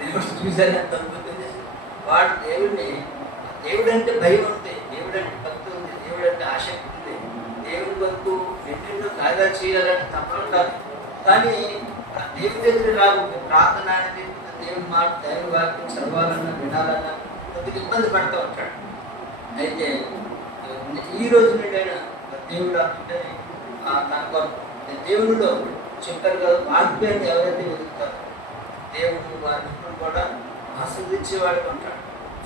దేవుడు చూసాను ఎంత అద్భుతం చేసి వాడు దేవుడు అంటే భయం ఉంది, దేవుడు అంటే భక్తి ఉంది, దేవుడు అంటే ఆసక్తి ఉంది, దేవుడి వరకు ఎన్నెన్నో కార్యాలు చేయాలని తప్పన ఉండాలి. కానీ ఆ దేవుడి దగ్గర రాదు. ప్రార్థన అనేది దేవుడి మాట, దేవుడి వాక్యం చదవాలన్నా వినాలన్నా కొద్దిగా ఇబ్బంది పడుతూ ఉంటాడు. అయితే ఈ రోజు నుండైనా దేవుడు ఆ బిడ్డని తన కొరకు దేవుడిలో చెప్పారు కదా, వాక్యాన్ని ఎవరైతే వెతుకుతారో దేవుడు వారిని ఇప్పుడు కూడా ఆస్వాదించేవాడిగా ఉంటాడు.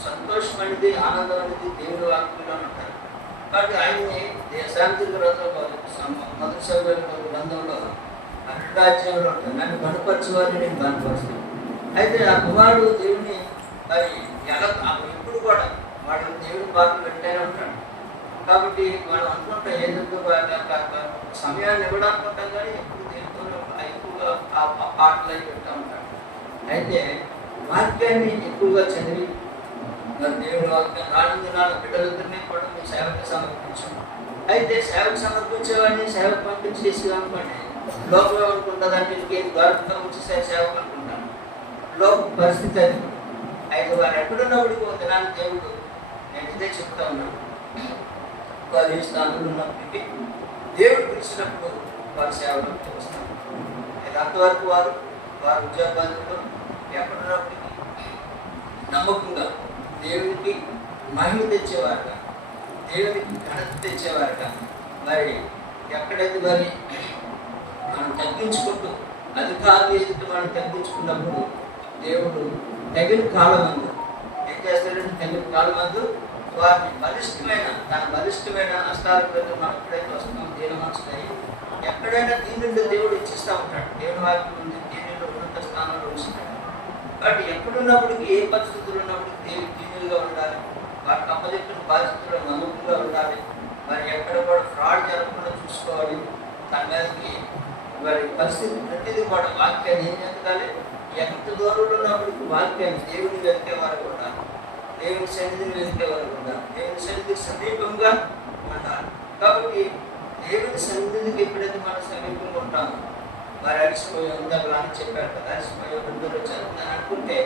సంతోషం అనేది, ఆనందం అనేది దేవుడి వాక్యంలో ఉంటారు. కాబట్టి ఆయన్ని శాంతి మొదటి గ్రంథంలో 2వ అధ్యాయంలో ఉంటాడు, నన్ను బలపరచేవారిని నేను బలపరుస్తాను. అయితే ఆ కుమారుడు దేవుడిని మరి ఎలా ఎప్పుడు కూడా వాడు దేవుడి పాత్ర పెట్టానే ఉంటాడు. కాబట్టి మనం అనుకుంటాం ఏదో సమయాన్ని ఇవ్వడానుకుంటాం, కానీ ఎప్పుడు దేవుడితో ఎక్కువగా ఆ పాటలు అవి పెడతా ఉంటాడు. అయితే వాక్యాన్ని ఎక్కువగా చదివి మరి దేవుడి వాక్యం రానున్న బిడ్డలందరినీ కూడా మీ సేవకు సమర్పించాం. అయితే సేవకు సమర్పించేవాడిని సేవకు పంపించేసి అనుకోండి, లోపల ఏమనుకుంటుంది అంటే ఇంకేం దొరకగా వచ్చేసే సేవకు అనుకుంటాను. లోక పరిస్థితి అది. అయితే వారు ఎక్కడున్నప్పటికీ ఒక దినాన్ని దేవుడు, నేను ఇదే చెప్తా ఉన్నాను, వారి స్థానంలో ఉన్నప్పటికీ దేవుడు పిలిచినప్పుడు వారి సేవలోకి వస్తారు. అయితే అంతవరకు వారు ఉద్యోగాలలో ఎక్కడున్నప్పటికీ నమ్మకంగా దేవునికి మహిమ తెచ్చేవారుగా, దేవునికి ఘనత తెచ్చేవారుగా, మరి ఎక్కడైతే మరి మనం తగ్గించుకుంటూ అధికారులు ఎదుటి మనం తగ్గించుకున్నప్పుడు దేవుడు తగిన కాలమందు ఏం చేస్తాడంటే, తగిన కాలమందు వారిని తన బలిష్టమైన హస్తాల ప్రతి మనం ఎప్పుడైతే వస్తున్నాం దీని మనసులై ఎక్కడైనా దీనిలో దేవుడు ఇచ్చిస్తూ ఉంటాడు. దేవుని వాక్యం ఉంది, దీనిలో ఉన్నత స్థానంలో ఉంచుతాడు. కాబట్టి ఎక్కడున్నప్పటికీ ఏ పరిస్థితులు ఉన్నప్పటికీ దేవుడు దీనులుగా ఉండాలి, వారికి అప్పచెప్పిన బాధ్యతలో నమ్మకంగా ఉండాలి. మరి ఎక్కడ కూడా ఫ్రాడ్ జరగకుండా చూసుకోవాలి. తన మీదకి మరి పరిస్థితి ప్రతిదీ కూడా వాక్యాన్ని ఏం చేయాలి, ఎంత దూరంలో ఉన్నప్పటికీ వాక్యాన్ని దేవుని వెతికేవారు కూడా, దేవుని సన్నిధిని వెతికేవారు కూడా, దేవుని సన్నిధికి సమీపంగా ఉండాలి. కాబట్టి దేవుని సన్నిధికి ఎప్పుడైతే మనం సమీపంగా ఉంటామో, మరి అలసిపోయి ఉందాక అని చెప్పారు కదా, అలసిపోయి అందరూ వచ్చారని అనుకుంటే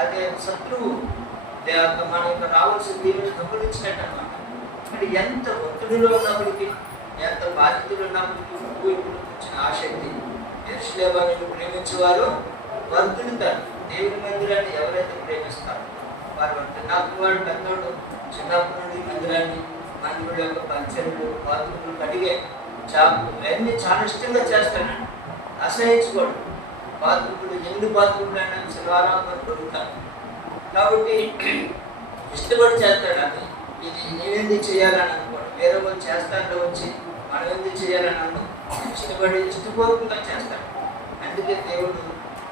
అది శత్రువు మన యొక్క రావాల్సిన దేవుని దొంగలించినట్టు అన్నమాట. అంటే ఎంత ఒత్తిడిలో ఉన్నప్పటికీ, ఎంత బాధ్యతలు ఉన్నప్పటికీ ప్రభు ఇప్పుడు వచ్చిన ఆసక్తి, యెరూషలేమును ప్రేమించేవారు వర్ధిల్లుతారు. దేవుని మందిరాన్ని ఎవరైతే ప్రేమిస్తారో వారు నా కుమారుడు పెద్దోడు చిన్నప్పటి నుండి మందిరుడు యొక్క పంచరులు, పాత్రలు, కడిగే చాపు ఇవన్నీ చాలా ఇష్టంగా చేస్తానండి. అసహించుకోడు. పాత్రుడు ఎన్ని పాత్రులైనా శనివారం వరకు దొరుకుతాడు. కాబట్టి ఇష్టపడి చేస్తాడు. అది ఇది నేనేంది చేయాలని అనుకోండి, వేరే వాళ్ళు చేస్తాంటే వచ్చి మనం ఎందుకు చేయాలని అనుకో, ఇష్టపూర్వకంగా చేస్తాడు. అందుకే దేవుడు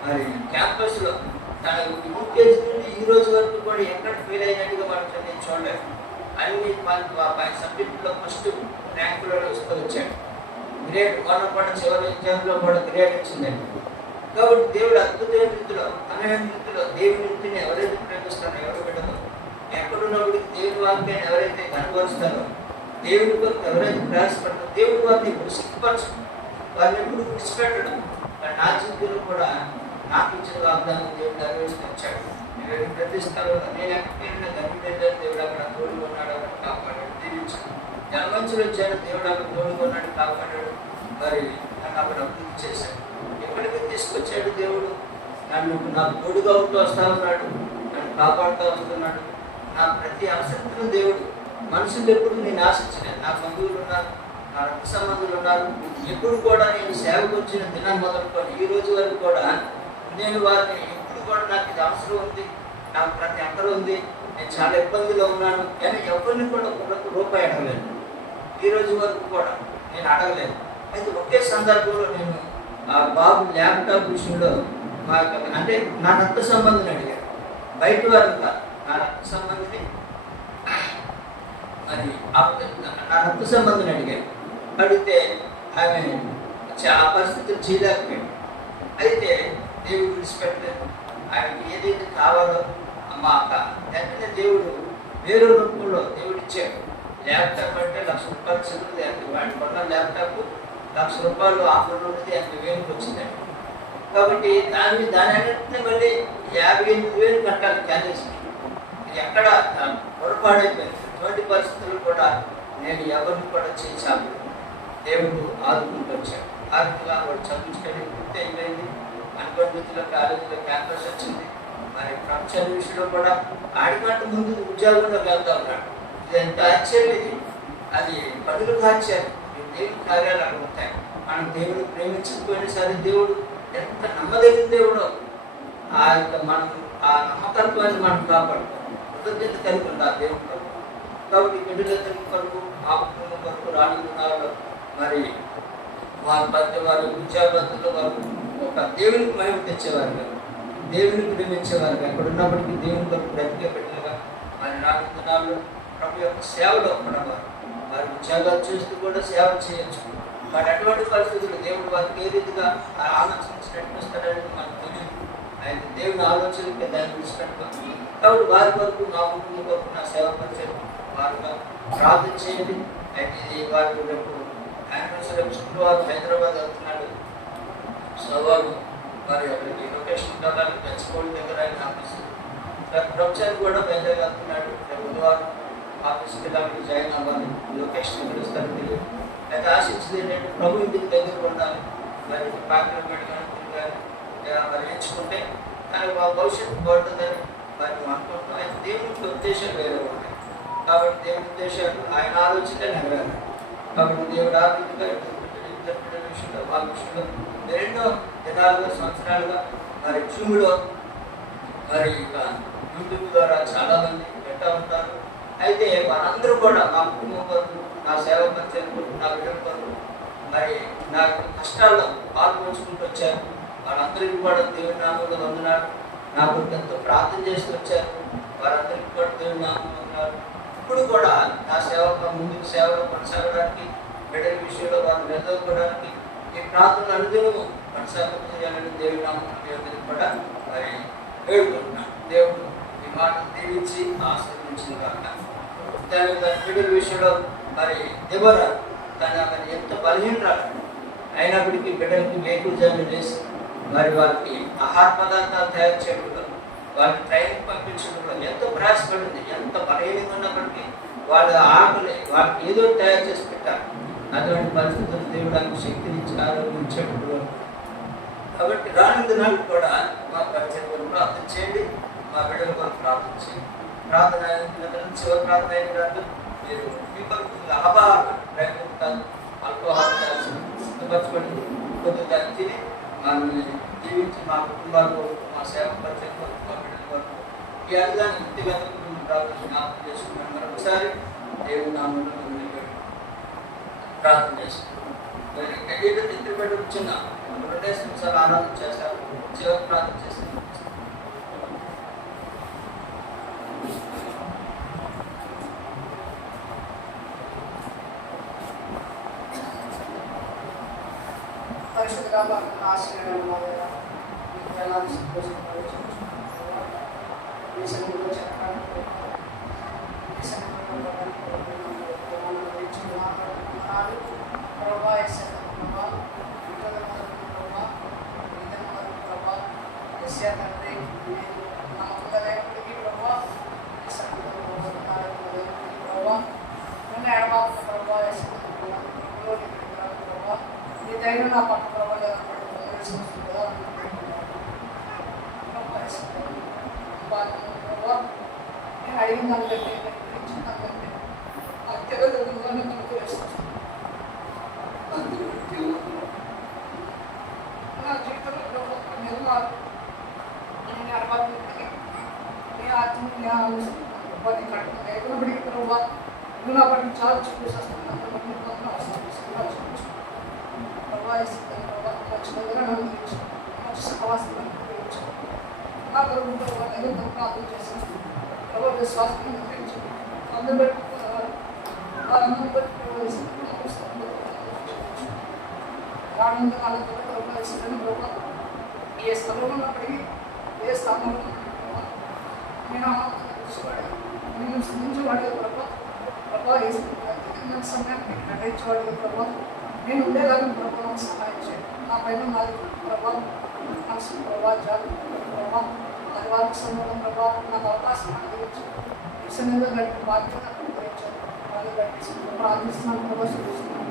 మరి క్యాంపస్లో తన యూకేజీ నుండి ఈ రోజు వరకు కూడా ఎక్కడ ఫెయిల్ అయినట్టుగా మనకు నేను చూడలేదు. అన్ని సబ్జెక్టులో ఫస్ట్ ర్యాంకులో వస్తూ వచ్చాడు. గ్రేడ్ మొన్న కూడా చివరి ఎగ్జామ్లో కూడా గ్రేడ్ వచ్చిందండి. కాబట్టి దేవుడు అద్భుతమైన రీతిలో అనమైన రీతిలో దేవుని వృత్తిని ఎవరైతే ప్రేమిస్తారో ఎవరు పెట్టదో, ఎక్కడున్నప్పటికీ దేవుని వాక్యాన్ని ఎవరైతే కనబరుస్తారో, దేవుని కొరకు ఎవరైతే ప్రయాసపడతారో దేవుడు వారిని ఇప్పుడు సిగ్గుపరచడం, వారిని ఎప్పుడు విడిచిపెట్టడం. కానీ నా జీవితంలో కూడా నాకు ఇచ్చిన వాగ్దానం దేవుడు నెరవేర్చుకు వచ్చాడు. నేను ప్రతిస్తాను, నేను ఎక్కడికైనా గర్భిణి దేవుడు అక్కడ తోడుగా ఉన్నాడు, అక్కడ కాపాడాడు, దీవించాడు. జన్మంచులు వచ్చాడు, దేవుడు అక్కడ తోడుగా ఉన్నాడు, కాపాడాడు. మరి నన్ను అక్కడ అభివృద్ధి చేశాడు. ఎక్కడికి తీసుకొచ్చాడు దేవుడు, నన్ను నాకు తోడుగా ఉంటూ వస్తూ ఉన్నాడు, నన్ను కాపాడుతూ వస్తున్నాడు. నా ప్రతి అవసరతను దేవుడు, మనుషులు ఎప్పుడు నేను ఆశించలేదు. నా బంధువులు ఉన్నారు, నా రక్త సంబంధులు ఉన్నారు. ఎప్పుడు కూడా నేను సేవకు వచ్చిన దినం మొదలుకొని ఈ రోజు వరకు కూడా నేను వారిని ఎప్పుడు కూడా నాకు ఇది అవసరం ఉంది, నాకు ప్రతి అక్కర ఉంది, నేను చాలా ఇబ్బందిలో ఉన్నాను కానీ ఎవరిని కూడా ఒక రూపాయి అడగలేదు. ఈ రోజు వరకు కూడా నేను అడగలేదు. అయితే ఒకే సందర్భంలో నేను ఆ బాబు ల్యాప్టాప్ విషయంలో అంటే నా రక్త సంబంధిని అడిగాను, బయట వారు కాదు, నా రక్త సంబంధిని మరి నా రక్త సంబంధిని అడిగాను. అడిగితే ఆమె ఆ పరిస్థితులు చేయలేకపోయాడు. అయితే దేవుడు విడిచిపెట్టలేదు. ఆయనకి ఏదైతే కావాలో మా వెంటనే దేవుడు వేరే రూపంలో దేవుడు ఇచ్చాడు. ల్యాప్టాప్ అంటే ₹1,00,000 చదువుతుంది. వాడి కొన్న ల్యాప్టాప్ ₹1,00,000 ఆఫర్లో ఉన్నది 80,000 వచ్చిందండి. కాబట్టి దాని అన్నింటినీ మళ్ళీ 58,000 కట్టాలి క్యాన్వస్కి. ఎక్కడ పొరపాడైపోయింది. ఎటువంటి పరిస్థితులు కూడా నేను ఎవరిని కూడా చేయించాలి. దేవుడు ఆదుకుంటూ వచ్చాడు. ఆర్థికంగా వాడు చదువుకొని పూర్తి అయిపోయింది. అనుకోని కాలేజీలో క్యాంపస్ వచ్చింది. మరి ప్రపంచ విషయంలో కూడా ఆడికంటే ముందు ఉద్యోగంలో వెళ్తా ఉన్నాడు. ఇది ఎంత ఆశ్చర్యం, ఇది అది పదులకు ఆశ్చర్యం. దేవుని కార్యాలు అక్కడ ఉంటాయి. మనం దేవుని ప్రేమించకపోయినా సరే దేవుడు ఎంత నమ్మదగిన దేవుడో ఆ యొక్క మనం ఆ నమ్మకత్వాన్ని మనం కాపాడుతాం. కృతజ్ఞత కలిగి ఉండాలి దేవుని కొరకు. కాబట్టి బిడ్డల కొరకు, మా కుటుంబం కొరకు రానున్నాలో మరి వారి పద్ధతి వారి విద్యాబద్ధులు వారు ఒక దేవునికి మహిమ తెచ్చేవారు కాదు, దేవునికి ప్రేమించేవారు కాదు. అక్కడ ఉన్నప్పటికీ దేవుని కొరకు బ్రతికే బిడ్డలుగా మరి రానున్నాళ్ళు ప్రభు యొక్క సేవలో పడవారు. వారి ఉద్యోగాలు చేస్తూ కూడా సేవ చేయొచ్చు. మరి అటువంటి పరిస్థితులు దేవుడు వారికి ఏ రీతిగా ఆలోచించినట్టు వస్తాడని మనకు తెలియదు. అయితే దేవుని ఆలోచనకి దాన్ని విడిచిపెట్టుకోవచ్చు. కాబట్టి వారి వరకు, మా కుటుంబం వరకు, నా సేవ పరిచయం వారుగా ప్రార్థన చేయండి. అయితే ఇది వారికి రేపు రేపు శుక్రవారం హైదరాబాద్ వెళ్తున్నాడు. సోమవారం మరి అక్కడికి లొకేషన్ ఉండాలని గచ్చిబౌలి దగ్గర ఆయన ఆఫీసు. ప్రపంచానికి కూడా బయలుదేరి వెళ్తున్నాడు. రేపు బుధవారం ఆఫీస్కి వెళ్ళాలని జాయిన్ అవ్వాలి. లొకేషన్ పిలుస్తాను తెలియదు. అయితే ఆశించింది ఏంటంటే ప్రభు ఇంటికి దగ్గర ఉండాలి. మరి పాత్రలు పెట్టుకొని మరి ఎంచుకుంటే దానికి భవిష్యత్తు బాగుంటుందని మరి అనుకుంటున్నాం. అయితే దేవునికి ఉద్దేశాలు వేరే ఉన్నాయి. కాబట్టి దేవుని ఉద్దేశాలు ఆయన ఆలోచన నెరవేరాలి. కాబట్టి దేవుడు ఆ రీతిగా విషయంలో వాళ్ళ విషయంలో ఎన్నో దినాలుగా సంవత్సరాలుగా మరి జూమ్లో మరి ఇక యూట్యూబ్ ద్వారా చాలామంది పెట్టా ఉంటారు. అయితే వారందరూ కూడా మా కుటుంబం వరకు, నా సేవ పరిచయం, నా బిడ్డల వరకు మరి నా కష్టాల్లో పాల్పంచుకుంటూ వచ్చారు. వాళ్ళందరికీ కూడా దేవుని నామంలో వందనాలు. నాకు ఎంతో ప్రార్థన చేస్తూ వచ్చారు. వారందరికీ కూడా దేవుని నామంలో వందనాలు. ఇప్పుడు కూడా నా సేవ ముందుకు సేవలో కొనసాగడానికి, బిడ్డల విషయంలో వారు వెళ్తుకోవడానికి ఈ ప్రార్థనలు అనుదినము కొనసాగించాలని దేవుని నామంలో కూడా మరి వేడుకుంటున్నాను. దేవుడు ఈ మాట దీవించి ఆశీర్వదించిన కాక. దాని బిడ్డల విషయంలో మరి దెబోరా మరి ఎంత బలహీనరాలు అయినప్పటికీ బిడ్డలకి వేకుజాన్ని చేసి మరి వారికి ఆహార పదార్థాలు తయారు చేయడంలో, వాళ్ళకి ట్రైనింగ్ పంపించడంలో ఎంతో ప్రయాసపడింది. ఎంత బలహీనంగా ఉన్నప్పటికీ వాళ్ళ ఆకలి వాళ్ళకి ఏదో తయారు చేసి పెట్టారు. అటువంటి పరిస్థితులు దేవుడానికి శక్తినిచ్చి ఆరోగ్యించేటప్పుడు. కాబట్టి రానుంది నాడు కూడా మా పరిచయం కొరకు ప్రార్థన చేయండి, మా బిడ్డల కొరకు ప్రార్థన చేయండి. ప్రార్థన చివరి ప్రార్థన అయిన తర్వాత మీరు మీ కొరకు ఆల్కోహాల్ సిద్ధపరచబడింది కొద్దిగా తిని మనల్ని జీవించి మా కుటుంబాల కొరకు, మా సేవ పరిచయం కొరకు, మా బిడ్డల కొరకు ఈ అర్థాన్ని వ్యక్తిగత ప్రార్థన జ్ఞాపకం చేసుకున్నాం. మరొకసారి దేవుని నామంలో ప్రార్థన చేసుకున్నాం. ఇద్దరు పెట్టు చిన్న 2 నిమిషాలు ఆరాధన చేస్తారు. చివరి ప్రార్థన చేస్తారు. పరిశుద్ధంగా బాగా ఆశీర్వాదాలు ఎలా సంతోషంగా చెప్పడానికి తండ్రి నమ్మకంగా లేకపోతే ప్రభావ ప్రభావ నన్ను ఎడబాబు ప్రభావ ప్రభావ నీ ధైర్యం నా పక్క ప్రభావ నేను అడిగిన దానికంటే అత్యధికంగానే మనకు వేస్తాను. నా జీవితంలో నిర్మాణం నేను అడబాబుకి నీ ఆత్మ ఆలోచన కట్టినప్పటికీ ప్రభావ నువ్వు నా పట్ల చాలా చూపిస్తాను. ప్రభావిస్తుంది ప్రభావ మంచి దగ్గర మంచి సహవాసం నా కొరకు ప్రభావ ప్రార్థన చేశాను. ప్రభావ విశ్వాసం అందరూ బట్టి వాళ్ళందరూ బట్టి ఆనంద కాలంతో ప్రభావిస్తుంది ప్రభావ ఏ స్థలంలో ఉన్నప్పటికీ ఏ స్థానంలో నేను నేను స్థితించేవాడిగా ప్రభావ ఏ సమయాన్ని నటించేవాడిగా ప్రభావ నేను ఉండేలాగా ప్రభావం సహాయం చేయండి. నా పైన నాది ప్రభావం మనసు ప్రభావ జాగ్రత్త ప్రభావం అది వారికి సంబంధం ప్రభావం నాకు అవకాశం అనుగ్రహించి ఇసంగా గట్టి బాధ్యత అనుగ్రహించారు. వాళ్ళు గట్టి ప్రార్థిస్తున్నాను ప్రభావ చూపిస్తున్నాను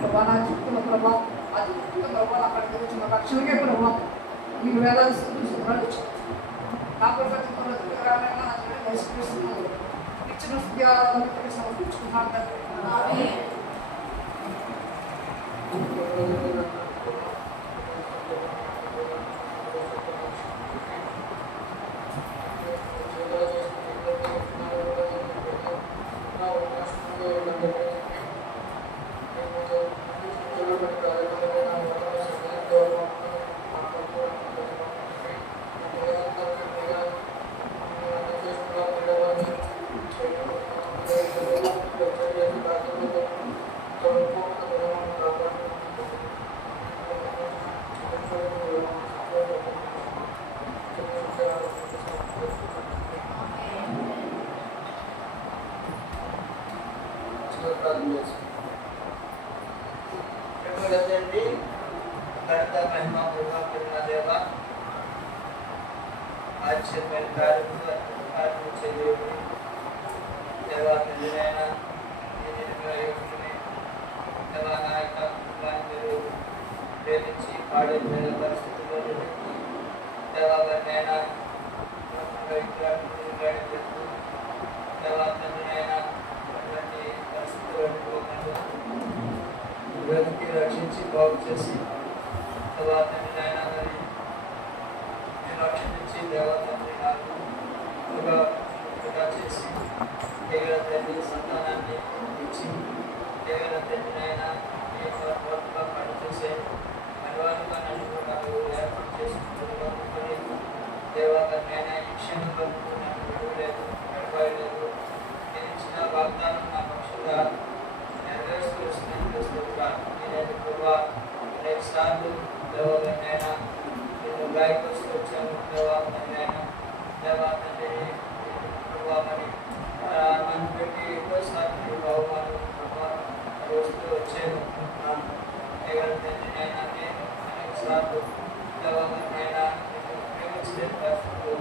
ప్రభావ నా జీవితంలో ప్రభావం అది ప్రభావ నాకు అనుగ్రహించిన రక్షణకే ప్రభావం మీకు వేలాది శుభ్రాలు ఇచ్చారు. నా ప్రతి రానైనా నా నేర్చుకున్నాను ఇచ్చిన స్థితి సమర్పించుకున్నాను తండ్రి. తండ్రి కర్త మహిమ కృపా దేవ ఆశ్చర్యమైన కార్యములు దేవుడు దేవా తండ్రినైనా దేవా నా యొక్క కుటుంబాన్ని మీరు ప్రేమించి పాడైపోయిన పరిస్థితుల్లో దేవా గారినైనా దేవా తండ్రినైనా అటువంటి పరిస్థితుల్లో బ్రతికి రక్షించి బాగు చేసి దేవాతండ్రి నాయన మరి నేను రక్షించి దేవాతండ్రి నాకు చేసి దేవర తండ్రి సంతానాన్ని ఇచ్చి దేవర తండ్రి నాయన నేను పనిచేసే అనివార్యంగా నన్ను కూడా ఏర్పాటు చేసుకుంటుని దేవాతండ్రి అయినా ఈ క్షణంలో నాకు విడువలేదు గడపలేదు నేను ఇచ్చిన వాగ్దానం నా పక్షంగా నెరవేరుస్తూ నేనైతే ప్రభావ అనేక సార్లు దేవాలైనా నేను గాయకొస్తూ వచ్చాను దేవాలైనా దేవాలని ప్రభావ మరి నన్ను పెట్టి ఎక్కువ సార్లు బహుమానం ప్రభావం వస్తూ వచ్చాను ఎవరైనా నేను అనేక సార్లు దేవాలైనా నేను ప్రేమించలేని పరిస్థితులు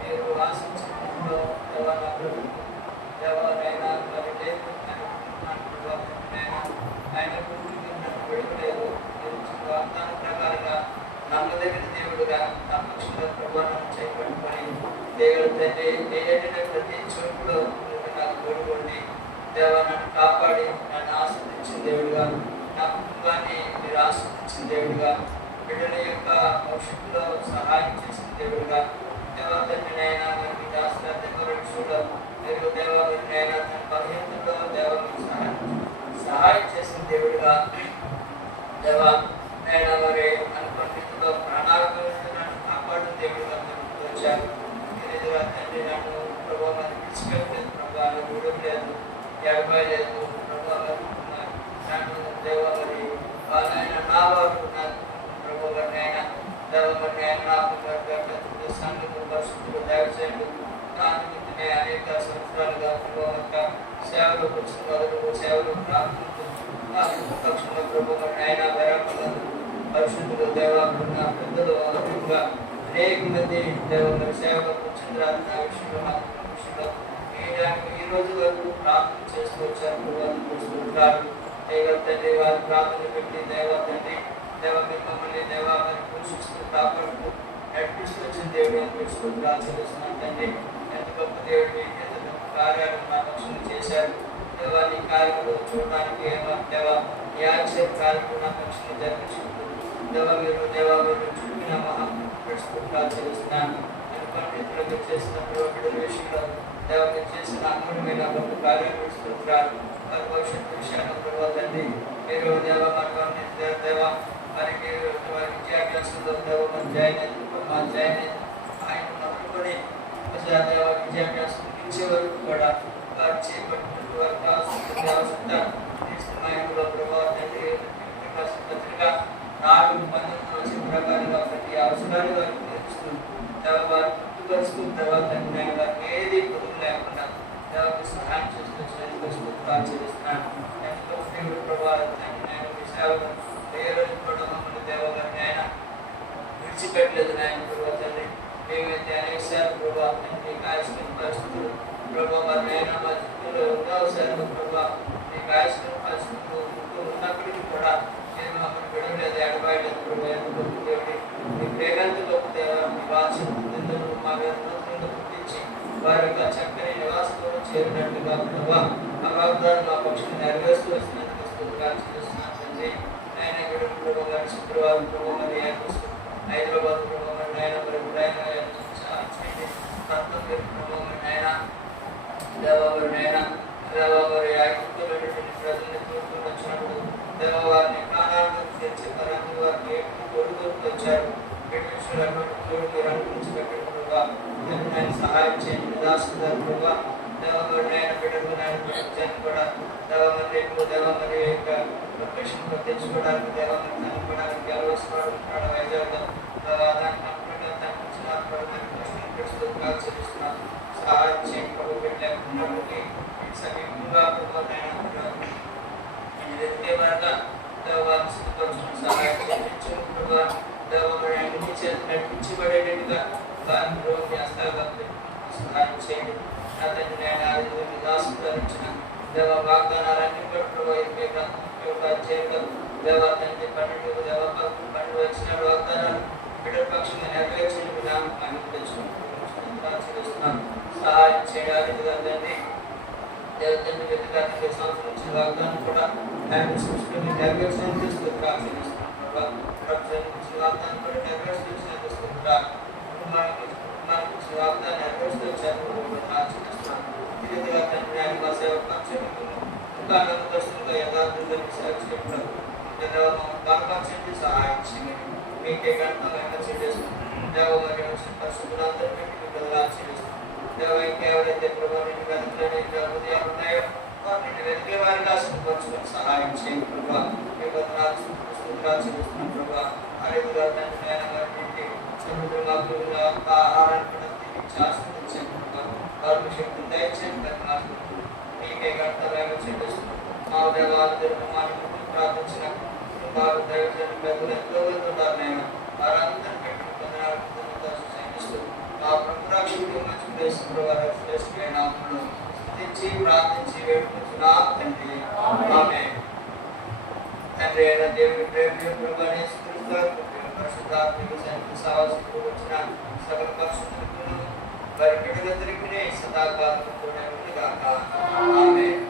మీరు ఆశించినప్పుడు దేవాలైనా మరి లేదు ఆయన విడుదలేదు వాగ్దాన ప్రకారంగా నమ్మదగిన దేవుడుగా నా పక్షుల ప్రభావం చేయబడుకొని దేవుడు తండ్రి నేనేటిన ప్రతి చోటులో నాకు తోడుకోండి దేవా నన్ను కాపాడి నన్ను ఆస్వాదించిన దేవుడుగా నా కుటుంబాన్ని మీరు ఆస్వాదించిన దేవుడుగా బిడ్డల యొక్క భవిష్యత్తులో సహాయం చేసిన దేవుడుగా దేవా తండ్రి నైనా మీరు మీ దాస్తుల దగ్గర చూడ మీరు దేవాలైనా తన భవిష్యత్తులో దేవాలకు సహాయం చేసిన దేవుడిగా దేవా నేను మరి అనుకుంటున్న ప్రాణాలకు నన్ను కాపాడు దేవుడిగా వచ్చారు. ఎదురుగా తండ్రి నన్ను ప్రభావ విడిచిపెట్టలేదు, ప్రభావం ఊడడం లేదు, ఎడబాయి లేదు, ప్రభావం నన్ను దేవాలని వాళ్ళైనా నా వారు ప్రభుత్వైనా దేవమైనా సంఘము పరిస్థితులు దయచేయండి. దాని మీదనే అనేక సంవత్సరాలుగా ప్రభావ సేవలు వచ్చిన మొదలు సేవలు పక్షంలో ప్రభుత్వైనా వేరపడదు పరిస్థితులు దేవాలన్న పెద్దలు అనుకుంటుగా అనేక మంది దేవాలయ సేవలు వచ్చిన విషయంలో ఈ రోజు వరకు ప్రార్థన చేస్తూ వచ్చారు. ప్రభుత్వాలు తండ్రి వారి ప్రార్థన పెట్టి తండ్రి దేవ మిమ్మల్ని దేవ మరి పోషిస్తూ కాపాడుతూ నడిపిస్తూ వచ్చిన దేవుడు అని తెలుసుకుంటూ ఆచరిస్తున్నాను తండ్రి. ఎంత గొప్ప దేవుడిని ఎంత గొప్ప కార్యాలు మా పక్షులు చేశారు దేవా. నీ కార్యములు చూడడానికి దేవ ఈ ఆశ్చర్య కార్యక్రమం నా పక్షులు జరిపించుకుంటూ మీరు చూపిన మహా పెట్టుకుంటూ ఆచరిస్తున్నాను. పండితులు మీరు చేసిన బిడ్డల విషయంలో దేవ మీరు చేసిన అమూల్యమైన గొప్ప కార్యాలు విడుచుకుంటున్నారు. వారి భవిష్యత్తు విషయాన్ని ప్రభావండి మీరు దేవ మార్గాన్ని దేవ వారికి వారి విద్యాభ్యాసంలో దేవ మా జైన్ ఆయన మొదలుకొని దేవ విద్యాభ్యాసం ముగించే వరకు కూడా వారు చేపట్టినట్టు వారికి కావాల్సిన అవసరంలో ప్రభావండి పత్రిక 4:19 వచ్చిన ప్రకారంగా ప్రతి అవసరాన్ని వారికి తెలుస్తూ దేవ వారు గుర్తుపరుస్తూ తర్వాత వారికి ఏది పొదుపు లేకుండా దేవకి సహాయం చేస్తూ ఆచరిస్తున్నాను. ఎంతో దేవుడు ప్రభావం నేను మీ సేవలు ఏ రోజు కూడా మమ్మల్ని దేవగారిని ఆయన విడిచిపెట్టలేదు. నాయన ప్రభావాన్ని మేమైతే అనేక సార్లు ప్రభావం మీకు ఆయుష్మైన పరిస్థితులు ప్రభావ మరి అయినా మా చుట్టూలో ఉండవసారి ప్రభావ మీకు ఆయుష్మైన పరిస్థితులు ఉన్నప్పటికీ కూడా నేను మమ్మల్ని విడవలేదు, ఎడబాయలేదు ప్రభావ. దేవుడి మీ ప్రేమంత గొప్ప దేవ మీ వాత్సల్యంలో మా నూతనంగా పుట్టించి వారి యొక్క చక్కని నివాసంలో చేరినట్టుగా ప్రభావ ఆ వాగ్దానం మా పక్షులు నెరవేరుస్తూ వచ్చినందుకు చేస్తున్నాను తండ్రి. ఆయన ఇక్కడ ప్రభావ శుక్రవారం ప్రభావ మరి హైదరాబాద్ ప్రభావ ఆయన మరి ఉదయం ప్రభావ ఆయన దేవాలైనా దేవారి ఐక్యమైనటువంటి ప్రజల్ని కోరుకుని వచ్చినప్పుడు దేవారిని ప్రాణాలను తెచ్చి పరంగా వారిని ఎప్పుడు కోరుకుంటూ వచ్చారు. మీరు అనుకుంటున్నట్టుగా ఆయన సహాయం చేయండి. దాసుదారు ప్రభావ దేవాలైన బిడ్డలు కూడా దేవమని దేవమని యొక్క లొకేషన్ తెచ్చుకోవడానికి దేవమని కనుక్కోవడానికి ఆలోచన వైజాగ్లో దాన్ని కంప్లీట్గా తగ్గించిన ఆచరిస్తున్నాను. సహాయం చేయండి. పెట్టలేకున్నప్పటికీ సమీపంగా వెతికే వరకు దేవాన్ని సిద్ధపరచుకుని సహాయం చేయించు ప్రభావ. దేవాన్ని చేతి నడిపించబడేటట్టుగా దాన్ని రోగి హస్తాలుగా సహాయం చేయండి. నా తండ్రి నేను దాసు ధరించిన దేవ వాగ్దానాలన్నీ కూడా చేరుతాం. దేవా తండ్రి 12 దేవ 12 వచ్చిన వాగ్దానాలు బిడ్డల పక్షంగా నెరవేర్చిన విధానం తెచ్చుకుంటున్నాం. సహాయం చేయడానికి తండ్రి దేవతండ్రి వ్యక్తిగతంగా సంవత్సరం వచ్చిన వాగ్దానం కూడా ఆయన సృష్టిని నెరవేర్చడానికి తీసుకుంటున్నాం. వాగ్దానం కూడా నెరవేర్చి తీసుకుంటున్నాం. వాగ్దానం నెరవేర్చి వచ్చారు. తండ్రి ఆయన మా సేవ పక్షంగా యథార్థంగా సేవ చేయడం బలపరచండి, సహాయం చేయండి. మీకే గంటలు చేసేస్తున్నాం. దేవ మరి వచ్చిన పరిస్థితులందరూ పెట్టి బిడ్డలు ఆచరిస్తున్నాం. దేవ ఇంకెవరైతే ప్రభావం వెతకలేని హృదయాలు ఉన్నాయో వారిని వెతికే వారిగా సిద్ధపరచుకొని సహాయం చేయండి ప్రభావ. మీ బదులు ఆచరిస్తున్నాం ప్రభావ. అరేదుగా తండ్రి నేను వారికి సముద్ర మాకు ఆహారాన్ని కూడా తిరిగి ఆస్వాదించండి ప్రభావ. వారికి శక్తిని దయచేయండి. మీకే గంటలు చేస్తున్నాం. మా దేవాలయం ప్రార్థించిన వారు దైవజన పెద్దలు ఎంతో వెళ్తున్నారు. నేను వారందరూ పెట్టి పొందినారు మా ప్రభురాక్షుడికి మంచి ప్లేసులో వారు శ్రేష్ఠమైన నామములో స్తుతించి ప్రార్థించి వేడుకుంటున్నాం తండ్రి. ఆమేన్. తండ్రి అయిన దేవుని ప్రేమ ప్రభుని పరిశుద్ధాత్మకు సాహసికు వచ్చిన సకల పరిశుద్ధులకు వారి బిడ్డలందరికీ సదాకాలం కూడా ఉండుగాక. ఆమేన్.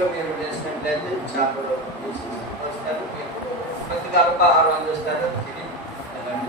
టైంలో మీరు లేచినట్లయితే చేపలు తీసి వస్తారు, మీకు కొద్దిగా అల్పాహారం అందిస్తారు, తిని వెళ్ళండి.